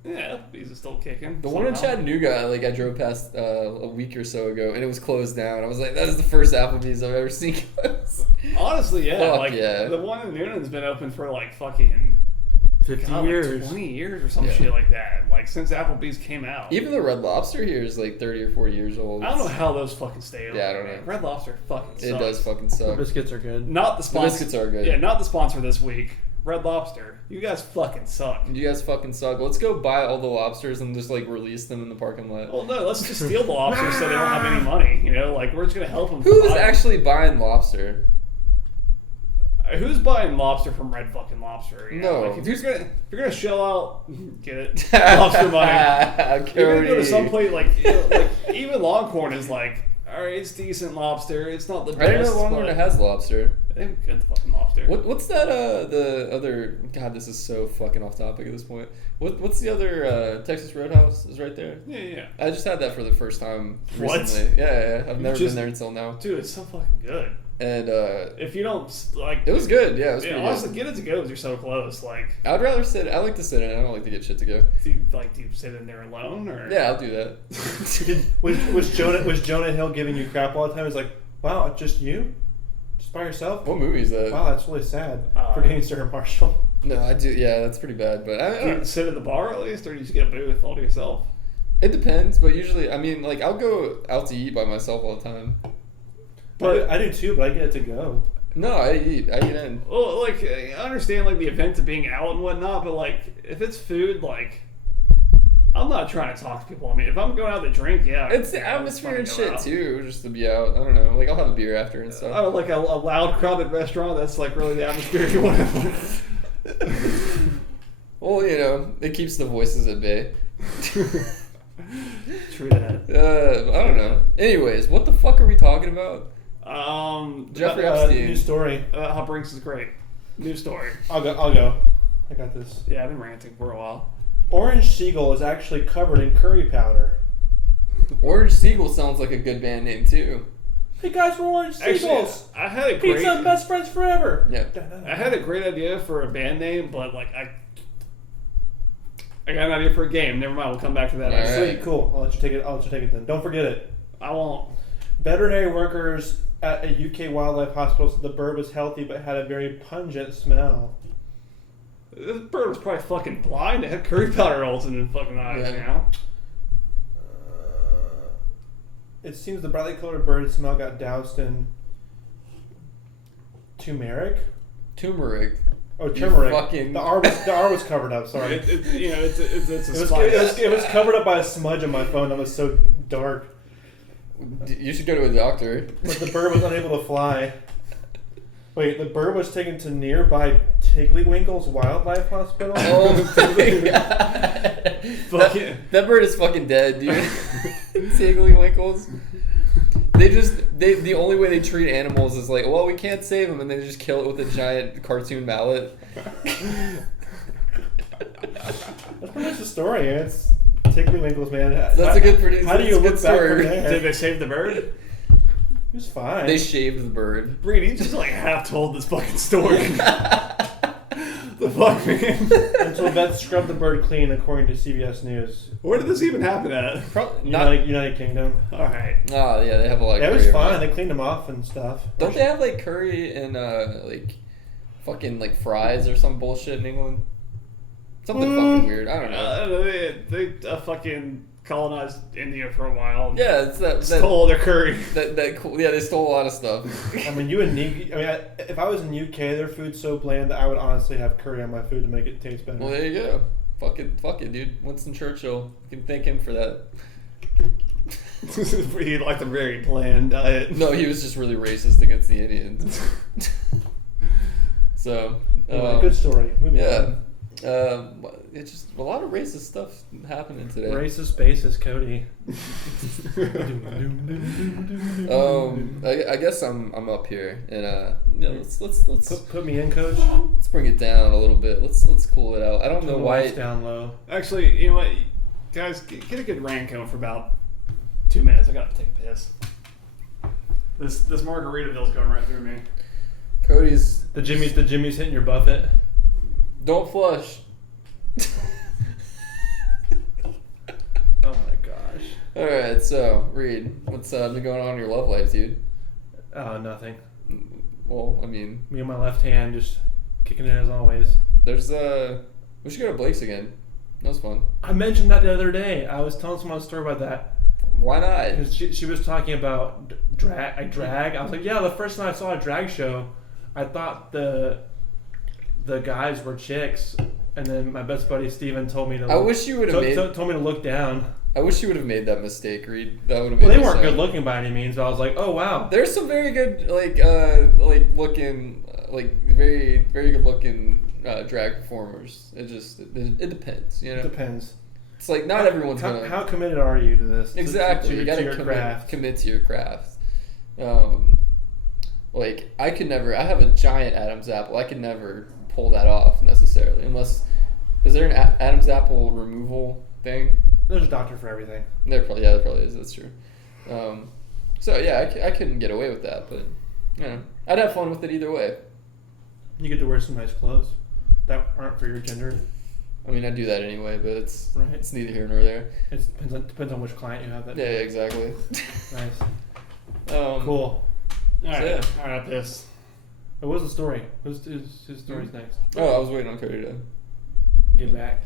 yeah, Applebee's is still kicking. The one in somehow. Chattanooga, like I drove past a week or so ago, and it was closed down. I was like, that is the first Applebee's I've ever seen close. Honestly, yeah, Fuck like yeah. the one in Noonan's been open for like fucking 50 God, years. like 20 years or some Yeah. shit like that. Like since Applebee's came out. Even the Red Lobster here is like 30 or 40 years old. I don't know how those fucking stay open. Yeah, I don't man. know. Red Lobster fucking sucks. It does fucking The suck. biscuits are good. Not the The sponsor. biscuits are good. Yeah, not the sponsor this week. Red Lobster. You guys fucking suck. You guys fucking suck. Let's go buy all the lobsters and just like release them in the parking lot. Well, no, let's just steal the lobsters so they don't have any money. Like we're just gonna help them. Who's actually buying lobster? Who's buying lobster from Red fucking Lobster? No. Like, if you're gonna shell out, get it, lobster money. You're gonna go to some place like even Longhorn is like, all right, it's decent lobster. It's not the best. I didn't know Longhorn but has lobster. they have good fucking lobster. What's that? The other God, this is so fucking off topic at this point. What's the other Texas Roadhouse is right there? Yeah. I just had that for the first time What? recently. Yeah. I've never just- been there until now. Dude, it's so fucking good. And If you don't like, it was good. Yeah, it was yeah, pretty honestly, good. get it to go because you're so close. Like, I'd rather sit. I like to sit in. I don't like to get shit to go. do you sit in there alone or? Yeah, I'll do that. Was Jonah Hill giving you crap all the time? He's like, wow, just you? Just by yourself? What movie is that? Wow, that's really sad. Uh, Forgetting Sarah Marshall. No, I do. Yeah, that's pretty bad. But Do you sit at the bar at least, or do you just get a booth all to yourself? it depends. But usually, I mean, like I'll go out to eat by myself all the time. But- I do too, but I get it to go. No, I eat in. Well, like I understand like the event of being out and whatnot, but like if it's food, like I'm not trying to talk to people. I mean, if I'm going out to drink, yeah, It's the I'll atmosphere fucking and go shit out. too, just to be out. I don't know. Like I'll have a beer after and I stuff. don't like a loud, crowded restaurant. That's like really the atmosphere you want to. Well, it keeps the voices at bay. True that. I don't know. Anyways, what the fuck are we talking about? Jeffrey Jeffrey Epstein. New story. How Brinks is great. New story. I'll go. I got this. Yeah, I've been ranting for a while. Orange Seagull is actually covered in curry powder. Orange Seagull sounds like a good band name too. Hey guys, we're Orange Actually, Seagulls. I had a great. Pizza and best friends forever. Yeah. I had a great idea for a band name, but like I got an idea for a game. Never mind. We'll come back to that. All right. Sweet, cool. I'll let you take it then. Don't forget it. I won't. Veterinary workers at a UK wildlife hospital said the bird was healthy but had a very pungent smell. This bird was probably fucking blind. It had curry powder rolls in its fucking eyes. Yeah. You know. It seems the brightly colored bird smell got doused in turmeric. Turmeric. Oh, You turmeric. fucking- The R was covered up. Sorry. It's a It was, spice. it was covered up by a smudge on my phone that was so dark. You should go to a doctor. But the bird was unable to fly. Wait, the bird was taken to nearby Tiddlywinkel's Wildlife Hospital? Oh my god. Fucking- That bird is fucking dead, dude. Tiddlywinkles. The only way they treat animals is like, well, we can't save them, and they just kill it with a giant cartoon mallet. That's pretty much the story. It's Tiddlywinkel's, man. That's a good pretty. How do that's you a good look back story. from there? Did they save the bird? He was fine. They shaved the bird. Reed, you just like half told this fucking story. The fuck, man? Until vets scrubbed the bird clean, according to CBS News. Where did this even happen at? Probably not. United Kingdom. All right. Oh yeah, they have a lot. Of Yeah, it was curry fine. around. They cleaned him off and stuff. Don't they have like curry and like fucking like fries or some bullshit in England? Something fucking weird. I don't know. They fucking colonized India for a while. Yeah, it's that stole their curry. Yeah, they stole a lot of stuff. I mean, if I was in UK, their food's so bland that I would honestly have curry on my food to make it taste better. Well, there you go. Fuck it, dude. Winston Churchill. You can thank him for that. He liked a very bland diet. No, he was just really racist against the Indians. So, good story. Moving on. It's just a lot of racist stuff happening today. Racist bassist Cody. I guess I'm up here, and let's put me in, coach. Let's bring it down a little bit. Let's cool it out. I don't know why it's down low. Actually, you know what, guys, get a good rank going for about 2 minutes. I gotta take a piss. This Margaritaville's going right through me. Cody's the Jimmy's hitting your buffet. Don't flush. Oh my gosh. Alright, so, Reed, what's been going on in your love life, dude? Nothing. Well, I mean... Me and my left hand just kicking it as always. There's, we should go to Blake's again. That was fun. I mentioned that the other day. I was telling someone a story about that. Why not? Because she was talking about drag. I was like, yeah, the first time I saw a drag show, I thought the guys were chicks. And then my best buddy Steven told me to told me to look down. I wish you would have made that mistake, Reed. That would have made. Well, they weren't good looking by any means, but I was like, oh wow. There's some very good looking very very good looking drag performers. It depends, you know. It depends. It's like not everyone's gonna. How committed are you to this? Exactly, you gotta commit to your craft. Like I could never. I have a giant Adam's apple. I could never pull that off necessarily, unless. Is there an Adam's apple removal thing? There's a doctor for everything. There probably is. That's true. So yeah, I couldn't get away with that, but you know, I'd have fun with it either way. You get to wear some nice clothes that aren't for your gender. I mean, I do that anyway, but it's neither here nor there. It depends on which client you have. That yeah, exactly. Nice. Cool. All right, all right, this. What was the story? His story's next. Oh, I was waiting on Cody to get back.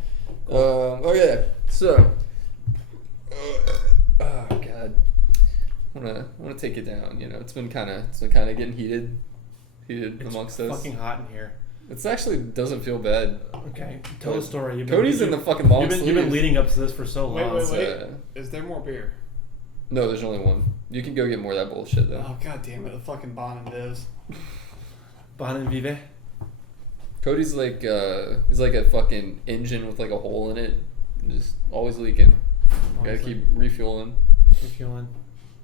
Okay, so. Oh God, I wanna take it down. You know, it's been kind of getting heated amongst us. It's fucking hot in here. It's actually doesn't feel bad. Okay, tell the story. Cody's in the fucking long sleeves. You've been leading up to this for so long. Wait. Is there more beer? No, there's only one. You can go get more of that bullshit though. Oh God damn it! The fucking Bon and Diz. Bon and Vive. Cody's like he's like a fucking engine with like a hole in it, just always leaking. Gotta keep refueling.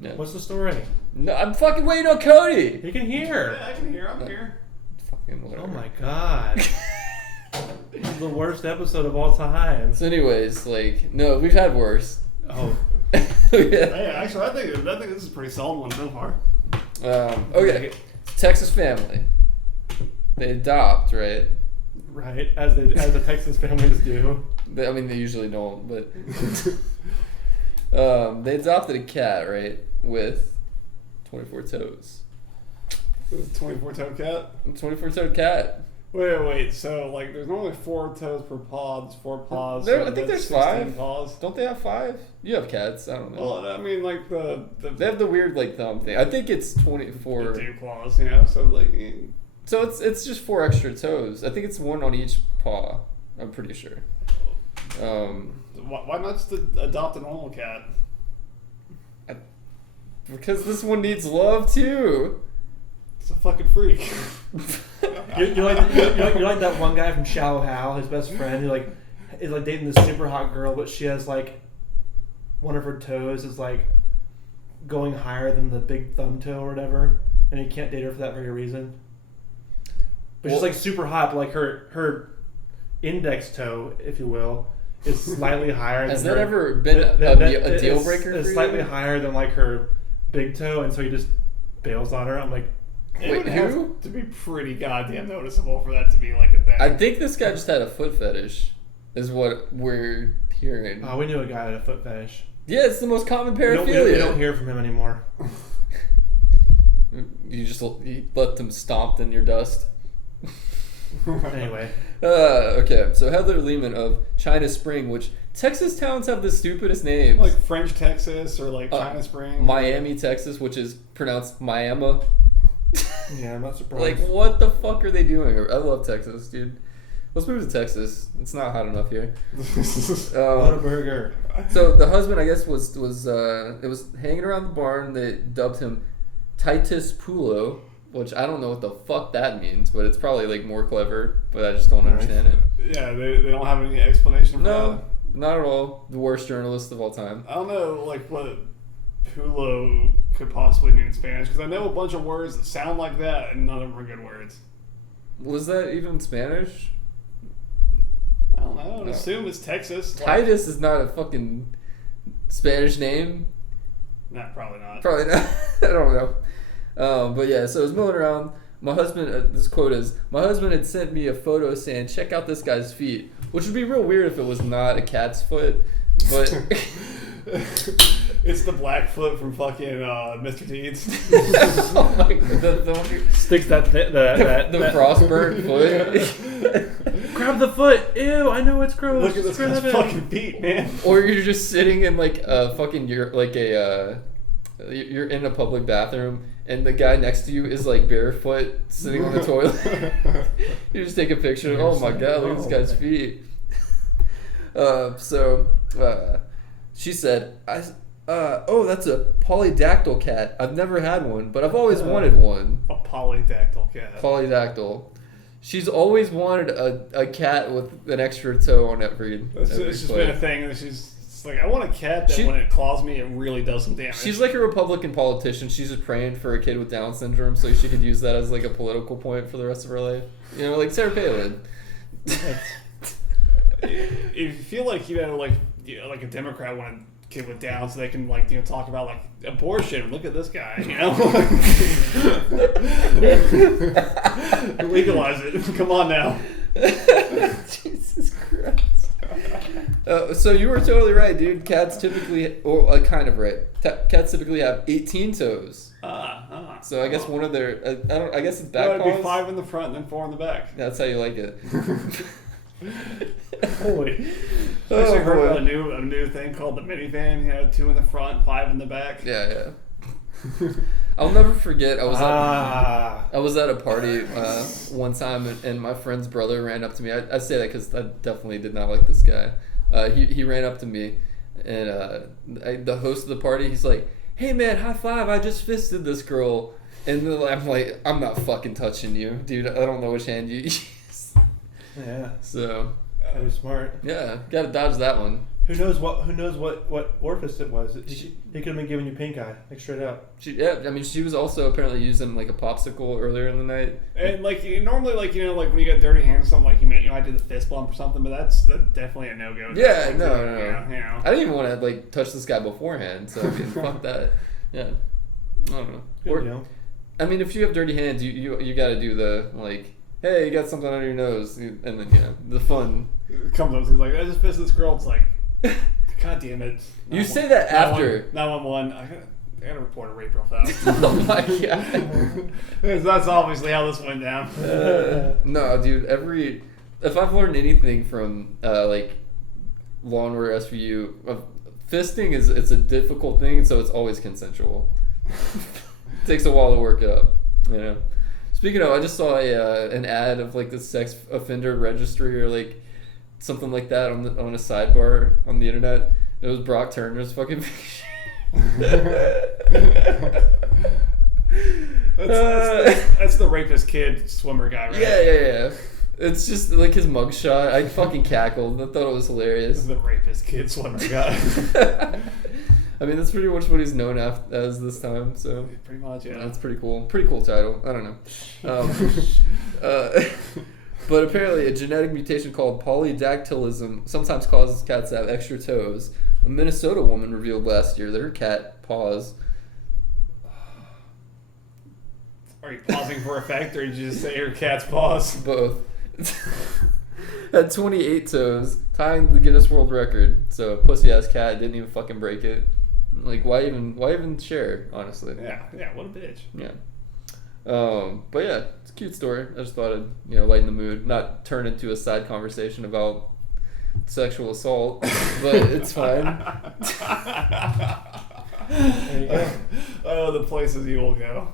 Yeah. What's the story? No, I'm fucking waiting on Cody. You can hear. Yeah, I can hear. I'm here. Fucking whatever. Oh my God. This is the worst episode of all time. So, anyways, like, no, we've had worse. Oh. Yeah. Hey, actually, I think this is a pretty solid one so far. Okay. Texas family. They adopt, right? Right, as the Texas families do. I mean, they usually don't, but they adopted a cat, right, with 24 toes. With a 24-toe cat? 24-toed cat. Wait. So, like, there's normally 4 toes per paw. There's 4 paws. I think there's 5. Paws. Don't they have 5? You have cats. I don't know. Well, I mean, like, they have the weird, like, thumb thing. I think it's 24. 2 claws, you know? So, like... So it's just 4 extra toes. I think it's 1 on each paw. I'm pretty sure. Why not just adopt a normal cat? Because this one needs love too. It's a fucking freak. You're like that one guy from Shallow Hal, his best friend, who is dating this super hot girl, but she has like one of her toes is like going higher than the big thumb toe or whatever, and he can't date her for that very reason. But she's like super hot, but like her index toe, if you will, is slightly higher. Has that ever been a deal breaker? It's slightly higher than like her big toe, and so he just bails on her. I'm like, it would have to be pretty goddamn noticeable for that to be like a thing. I think this guy just had a foot fetish, is what we're hearing. Oh, we knew a guy that had a foot fetish. Yeah, it's the most common paraphilia. We don't hear from him anymore. You let them stomp in your dust. Anyway. Okay, so Heather Lehman of China Spring, which Texas towns have the stupidest names. Like French Texas or like China Spring. Miami, Texas, which is pronounced Miami. Yeah, I'm not surprised. Like, what the fuck are they doing? I love Texas, dude. Let's move to Texas. It's not hot enough here. Whataburger. So the husband, I guess, was hanging around the barn. They dubbed him Titus Pulo, which I don't know what the fuck that means, but it's probably like more clever. But I just don't understand it. Yeah, they don't have any explanation for No, that. not at all. The worst journalist of all time. I don't know, like what Pulo could possibly mean in Spanish, because I know a bunch of words that sound like that, and none of them are good words. Was that even Spanish? I don't know. I would No. assume it's Texas. Titus is not a fucking Spanish name. Nah, probably not. Probably not. I don't know. But yeah, so I was milling around. My husband, this quote is, my husband had sent me a photo saying, check out this guy's feet. Which would be real weird if it was not a cat's foot. But It's the Blackfoot from fucking Mr. Deeds. oh my God, Sticks the frostburn foot. Grab the foot. Ew, I know it's gross. Look at this Grab guy's it. fucking feet, man. Or you're just sitting in like a fucking, you're in a public bathroom and the guy next to you is like barefoot sitting on the toilet. You just take a picture. Oh my God, look at this guy's feet. She said, oh, that's a polydactyl cat. I've never had one, but I've always wanted one. A polydactyl cat. Polydactyl. She's always wanted a cat with an extra toe on every It's just foot. been a thing, and she's like, I want a cat that when it claws me, it really does some damage. She's like a Republican politician. She's just praying for a kid with Down syndrome so she could use that as like a political point for the rest of her life. You know, like Sarah Palin. If you feel like like a Democrat wanted a kid with Down, so they can talk about like abortion. Look at this guy, legalize it. Come on now. Jesus Christ. So you were totally right, dude. Cats typically, or kind of right. Cats typically have 18 toes. So I guess one of their, I guess it's back It'd paws. be 5 in the front and then 4 in the back. That's how you like it. Holy! I actually heard about a new thing called the minivan. 2 in the front, 5 in the back. Yeah. I'll never forget. I was at a party one time, and my friend's brother ran up to me. I say that because I definitely did not like this guy. He ran up to me, and the host of the party, he's like, "Hey man, high five! I just fisted this girl." And then I'm like, "I'm not fucking touching you, dude. I don't know which hand you use." Yeah. So. That was smart. Yeah, gotta dodge that one. Who knows what orifice it was? He could have been giving you pink eye, like straight up. She was also apparently using like a popsicle earlier in the night. And like normally, like when you got dirty hands, or something like you might do the fist bump or something, but that's definitely a no go. Yeah, like, no. I I didn't even want to like touch this guy beforehand, so I mean, fuck that. Yeah, I don't know. Good deal. I mean, if you have dirty hands, you got to do the like, hey, you got something under your nose, and then the fun. It comes up, he's like, I just fisted this girl. It's like, God damn it. You say that after. 911. I gotta report a rape real fast. Oh my God. That's obviously how this went down. No, dude. If I've learned anything from like Law and Order SVU, fisting it's a difficult thing, so it's always consensual. It takes a while to work it up, Speaking of, I just saw an ad of like the sex offender registry or like something like that on a sidebar on the internet. It was Brock Turner's fucking picture. That's the rapist kid swimmer guy, right? Yeah. It's just like his mugshot. I fucking cackled. I thought it was hilarious. The rapist kid swimmer guy. I mean, that's pretty much what he's known as this time. So pretty much, yeah. That's pretty cool. Pretty cool title. I don't know. But apparently, a genetic mutation called polydactylism sometimes causes cats to have extra toes. A Minnesota woman revealed last year that her cat paws. Are you pausing for effect, or did you just say your cat's paws? Both. Had 28 toes, tying the Guinness World Record. So, pussy ass cat didn't even fucking break it. Like, why even share? Honestly. Yeah. What a bitch. Yeah. But yeah, it's a cute story. I just thought it'd lighten the mood, not turn into a side conversation about sexual assault, but it's fine. There you go. Oh, the places you will go.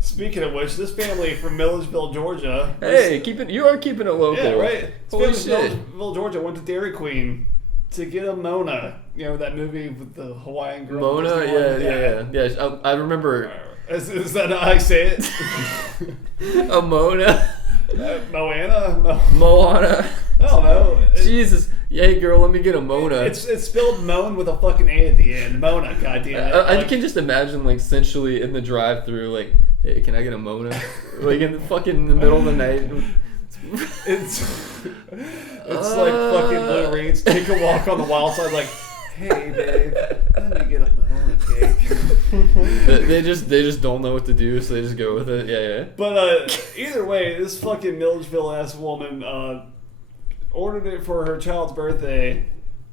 Speaking of which, this family from Milledgeville, Georgia. Hey, you are keeping it local. Yeah, right. Holy This family shit. from Milledgeville, Georgia went to Dairy Queen to get a Mona. You know that movie with the Hawaiian girl. Mona, yeah. I remember Is that how I say it? a Mona, Moana? Moana. I don't know. Jesus, hey girl, let me get a Mona. It's spelled Moan with a fucking A at the end. Mona, goddamn it. I can just imagine like sensually in the drive-through, like, hey, can I get a Mona? Like in the middle of the night. It's like fucking Blue Reeds take a walk on the wild side, like, hey babe, let me get a Mona cake. they just don't know what to do, so they just go with it. Yeah. But either way, this fucking Milledgeville ass woman ordered it for her child's birthday,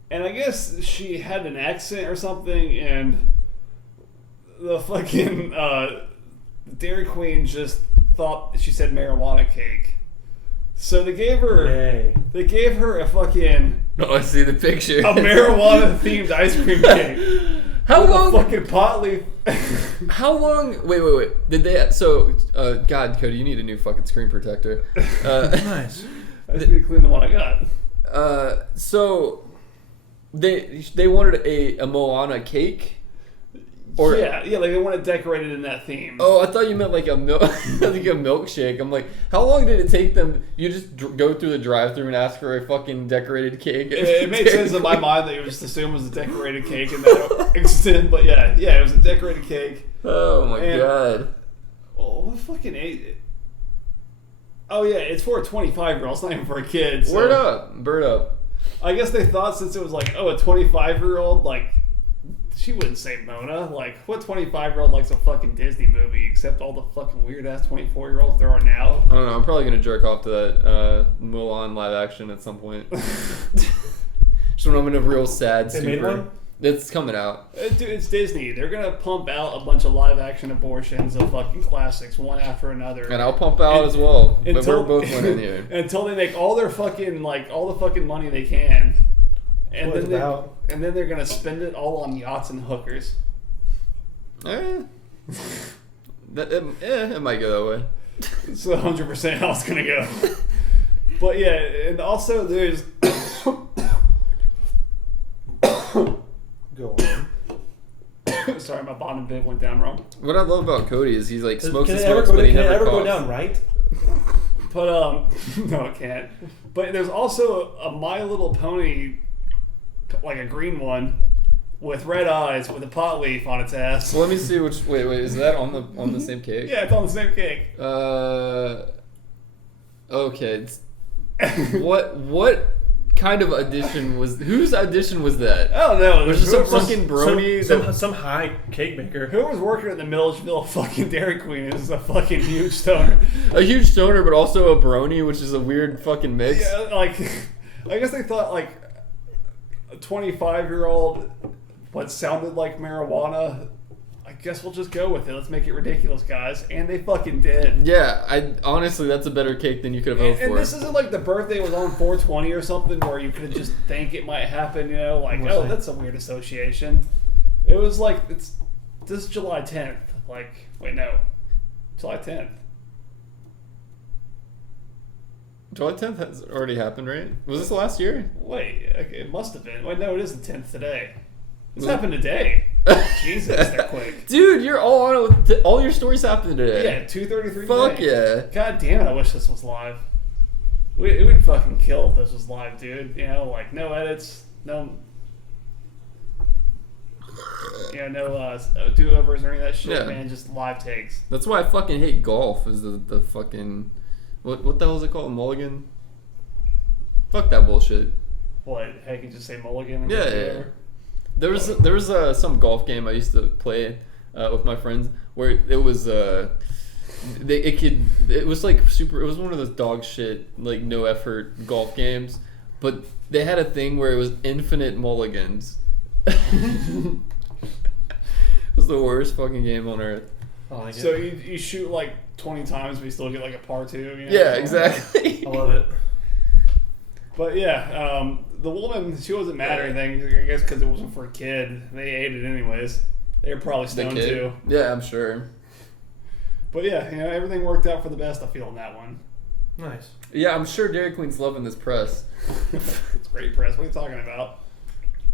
and I guess she had an accent or something, and the fucking Dairy Queen just thought she said marijuana cake. So they gave her a fucking Oh, I see the picture. a marijuana themed ice cream cake. How with long? A fucking pot leaf. How long? Wait. Did they? So, God, Cody, you need a new fucking screen protector. Nice. I just need to clean the one I got. So they wanted a Moana cake. Or, yeah, like they want it decorated in that theme. Oh, I thought you meant like a milkshake. I'm like, how long did it take them? You just go through the drive-through and ask for a fucking decorated cake. It made sense in my mind that you just assumed it was a decorated cake in that extent, but yeah, it was a decorated cake. Oh my god. Oh, what fucking ate it? Oh yeah, it's for a 25-year-old. It's not even for a kid. So Word up, bird up. I guess they thought since it was like, a 25-year-old, like, she wouldn't say Mona. Like, what 25-year-old likes a fucking Disney movie except all the fucking weird-ass 24-year-olds there are now? I don't know. I'm probably gonna jerk off to that Mulan live action at some point. Just when I'm in a real sad They stupor. made one? It's coming out. Dude, it's Disney. They're gonna pump out a bunch of live-action abortions of fucking classics, one after another. And I'll pump out as well. But until- we're both winning here. Until they make all their fucking, all the fucking money they can. And What it's then, about. and then they're gonna spend it all on yachts and hookers. It might go that way. It's 100% how it's gonna go. But yeah, and also there's Go on. sorry, my bottom bit went down wrong. What I love about Cody is he's like smokes Can and it ever smokes, but he can it never ever go coughs. down right? But no, it can't. But there's also a My Little Pony, like a green one, with red eyes with a pot leaf on its ass. So let me see which. Wait, is that on the same cake? Yeah, it's on the same cake. Okay. What kind of audition was? Whose audition was that? I don't know. Was it some Whoever was- fucking brony? Some high cake maker. Who was working at the Milledgeville fucking Dairy Queen is a fucking huge stoner. A huge stoner, but also a brony, which is a weird fucking mix. Yeah, like, I guess they thought like a 25-year-old what sounded like marijuana. I guess we'll just go with it. Let's make it ridiculous, guys. And they fucking did. Yeah, honestly, that's a better cake than you could have hoped And for. this isn't like the birthday was on 420 or something where you could just think it might happen, you know, like, oh, that's a weird association. It was like, this is July 10th. Like, wait, no. July 10th. July 10th has already happened, right? Was this last year? Wait, it must have been. Wait, no, it is the 10th today. This happened today. Jesus, they're quick. Dude, you're all on it with all your stories happened today. Yeah, 2:33. Fuck today. yeah. God damn it, I wish this was live. It would fucking kill if this was live, dude. You know, like, no edits, no... Yeah, no do-overs or any of that shit, Yeah. man. Just live takes. That's why I fucking hate golf. Is the fucking what the hell is it called? Mulligan. Fuck that bullshit. What? Heck, you just say mulligan? And Yeah, go yeah. over? There was some golf game I used to play with my friends where it was it was like super. It was one of those dog shit like no effort golf games, but they had a thing where it was infinite mulligans. It was the worst fucking game on earth. I like So it. you shoot like 20 times, but you still get like a par 2. You know? Yeah, exactly. I love it. But yeah, the woman, she wasn't mad or anything. I guess because it wasn't for a kid. They ate it anyways. They were probably The stoned kid. too. Yeah, I'm sure. But yeah, everything worked out for the best, I feel, in that one. Nice. Yeah, I'm sure Dairy Queen's loving this press. It's great press. What are you talking about?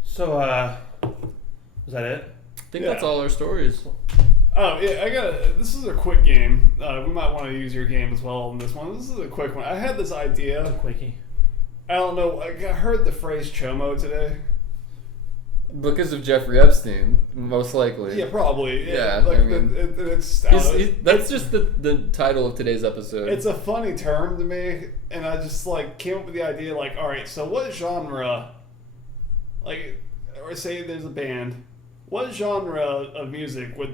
So, is that it? I think Yeah. that's all our stories. Oh, yeah, this is a quick game. We might want to use your game as well in this one. This is a quick one. I had this idea. Quickie. I don't know. I heard the phrase chomo today. Because of Jeffrey Epstein, most likely. Yeah, probably. Yeah, like I mean, it's I don't know. That's just the title of today's episode. It's a funny term to me, and I just like came up with the idea like, all right, so what genre, like, or say there's a band, what genre of music would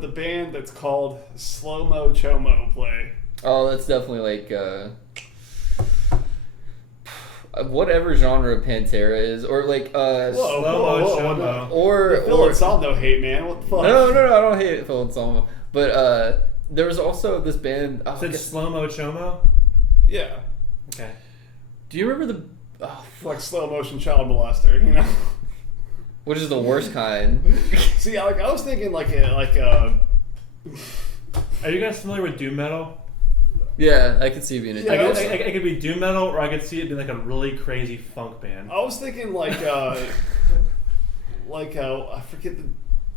the band that's called Slow Mo Chomo play? Oh, that's definitely like whatever genre Pantera is, or like Slow-mo chomo. or Phil and Sol no hate, man. What the fuck? no, I don't hate Phil and Salma, but there was also this band. Oh, Said slow-mo chomo? Yeah, Okay. do you remember the? Oh, like slow motion child molester, you know. which is the worst kind? See, like I was thinking like a. Are you guys familiar with doom metal? Yeah, I could see it being a. Yeah, It could be doom metal, or I could see it being like a really crazy funk band. I was thinking like I forget the.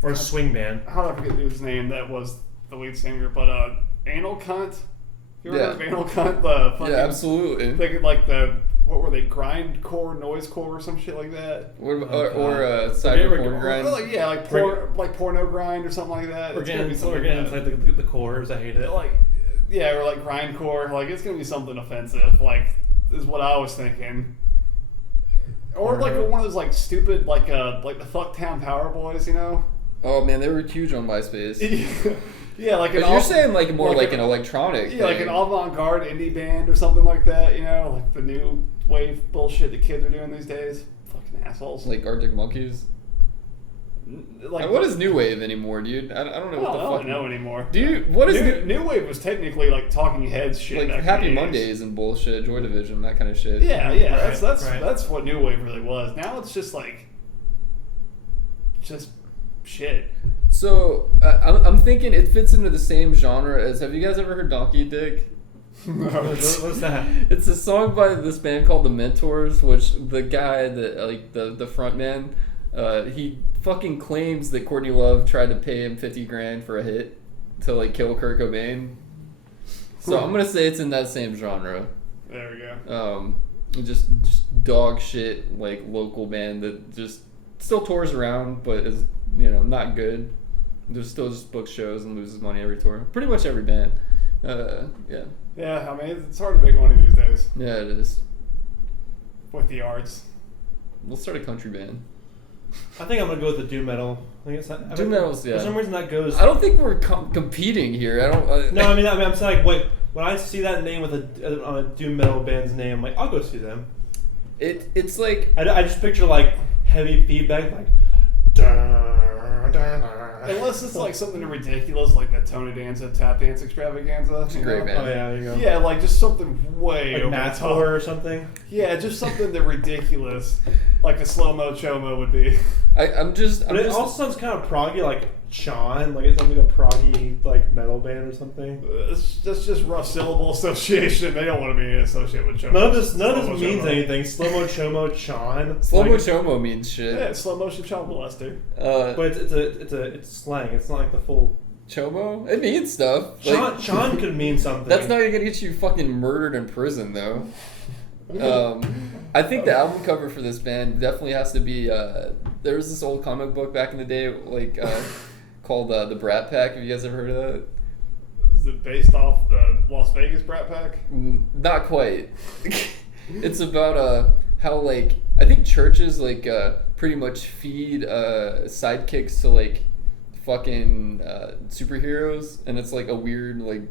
Or a swing band. How did I forget his name? That was the lead singer, but Anal Cunt. You ever heard of Anal Cunt? The fucking, Yeah, absolutely. Thinking like what were they? Grindcore, noisecore, or some shit like that. Or Okay. cyber We're- porn we're- grind. Or like like porno grind or something like that. We're It's gonna be getting something into like like the cores. I hate it. that. Like yeah, or like grindcore. Like it's gonna be something offensive. Like is what I was thinking. Or like Porno. one of those like stupid like the Fucktown Power Boys, you know. Oh man, they were huge on MySpace. Yeah, like But you're saying like more like an electronic. yeah, like thing. an avant-garde indie band or something like that, you know, like the new wave bullshit the kids are doing these days. Fucking assholes. like Arctic Monkeys. Like What is new wave anymore, dude? I don't know I what the don't fuck. know anymore. Do you? What is new wave was technically like Talking Heads shit. like back in Happy the 80s. Mondays and bullshit, Joy Division, that kind of shit. Yeah, Right, right. that's what new wave really was. Now it's just like just shit. So I'm thinking it fits into the same genre as. Have you guys ever heard Donkey Dick? What's that? It's a song by this band called The Mentors, which the guy that like the front man, he fucking claims that Courtney Love tried to pay him $50,000 for a hit to like kill Kurt Cobain. So I'm gonna say it's in that same genre. There we go. Just dog shit like local band that just still tours around, but is not good. There's still just books shows and loses money every tour. Pretty much every band. Yeah. Yeah, I mean it's hard to make money these days Yeah, it is. with the arts. We'll start a country band. I think I'm gonna go with the doom metal. I think it's not, Doom metal's, yeah. For some reason that goes. I don't think we're competing here. I don't. No, I mean I'm saying like wait, when I see that name with on a doom metal band's name, I'm like I'll go see them. It's like I just picture like heavy feedback like. Dun, dun, dun. Unless it's like something ridiculous like the Tony Danza tap dance extravaganza. It's a you great know? band. Oh yeah, there you go. Yeah, like just something way Like over the Matt's top. Horror or something. Yeah, just something that ridiculous, like a slow mo chomo would be. I'm just. But it also sounds kind of proggy, like Sean, like it sounds like a proggy like metal band or something. That's just rough syllable association. They don't want to be associated with chomo. None of this Slow-mo means chomo. anything. Slow mo chomo Sean. Slow mo Like, chomo means shit. Yeah, it's slow motion child molester. but it's slang. It's not like the full. Chomo? It means stuff. Like, Sean could mean something. that's not gonna get you fucking murdered in prison though. I think the album cover for this band definitely has to be. There was this old comic book back in the day, like called the Brat Pack. Have you guys ever heard of that? Is it based off the Las Vegas Brat Pack? Not quite. It's about how like I think churches like pretty much feed sidekicks to like fucking superheroes, and it's like a weird like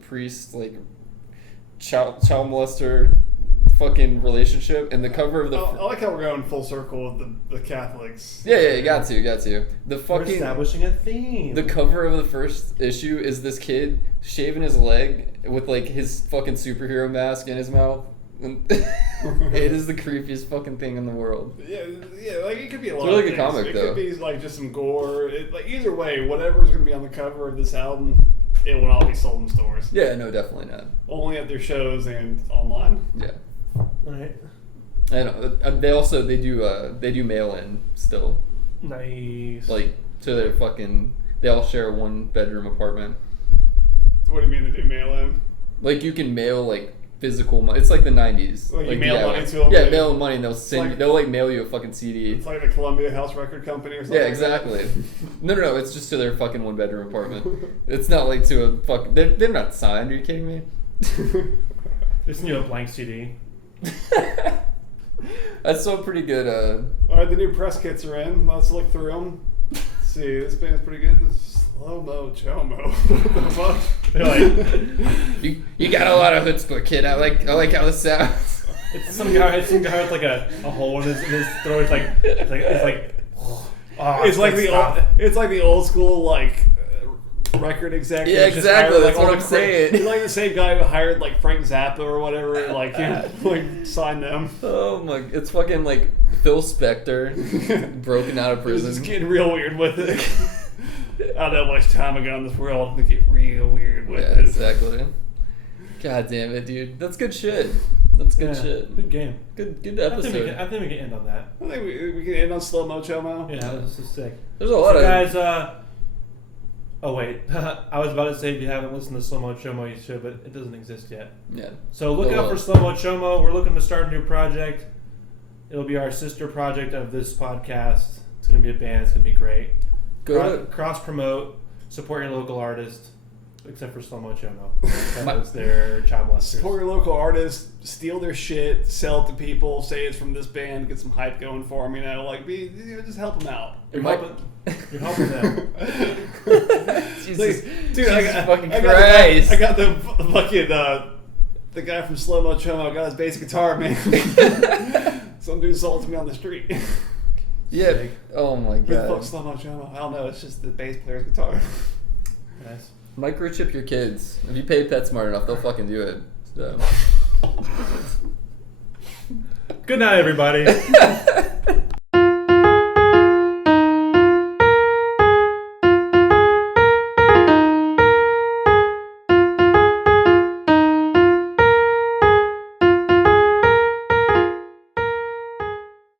priest like child molester fucking relationship, and the cover of the. I like how we're going full circle with the Catholics. Yeah, you got to. The We're fucking. establishing a theme. The cover of the first issue is this kid shaving his leg with like his fucking superhero mask in his mouth. It is the creepiest fucking thing in the world. Yeah, like it could be a lot. It's a really of good things. comic, it though. could be like just some gore. Like either way, whatever's gonna be on the cover of this album, it will all be sold in stores. Yeah, no, definitely not. Only at their shows and online. Yeah, Right. and they do mail in still, Nice. like to their fucking. They all share a 1-bedroom apartment. So what do you mean they do mail in? Like you can mail like physical money. It's like the 90s. Like you like, mail money to them? Yeah, mail money, and they'll send like- you. They'll like mail you a fucking CD. It's like the Columbia House Record Company or something. Yeah, exactly. No, it's just to their fucking 1-bedroom apartment. It's not like to a fuck. They're not signed. Are you kidding me? Just need a blank CD. I saw a pretty good. All right, the new press kits are in. Let's look through them. See, this band's pretty good. This Slow-mo Chomo. What the fuck? They're like, You got a lot of chutzpah, kid. I like how this sounds. it's some guy with like a hole in his throat. It's like oh, It's like stop. the old school like record executive. Yeah, just exactly, hired, that's all what the I'm saying. He's like the same guy who hired like Frank Zappa or whatever. Like like signed them. Oh my! It's fucking like Phil Spector, broken out of He's prison. just getting real weird with it. I don't know how much time I got in this world to get real weird with Yeah, it. exactly. God damn it, dude. That's good shit. That's good shit. Good game. Good I think episode. we can end on that. I think we can end on Slow-mo Chomo. Yeah, this is sick. There's a lot So of guys, oh wait, I was about to say if you haven't listened to Slow Mo Chomo, you should, but it doesn't exist yet. yeah. So look Oh, out well. for Slow Mo Chomo. We're looking to start a new project. It'll be our sister project of this podcast. It's gonna be a band. It's gonna be great. Go Cross promote, support your local artist, except for Slow Mo Chomo. That was their child molesters. Support your local artists, steal their shit, sell it to people, say it's from this band, get some hype going for them. You know, like just help them out. You're helping them. Jesus, Dude, Jesus fucking I Christ. got the fucking the guy from Slow Mo Chomo got his bass guitar, man. Some dude sold it to me on the street. Yeah. Sick. Oh my Who the fuck's god. Slow Mo Chomo? I don't know. It's just the bass player's guitar. Nice. Microchip your kids. If you pay PetSmart enough, they'll fucking do it. So. Good night, everybody.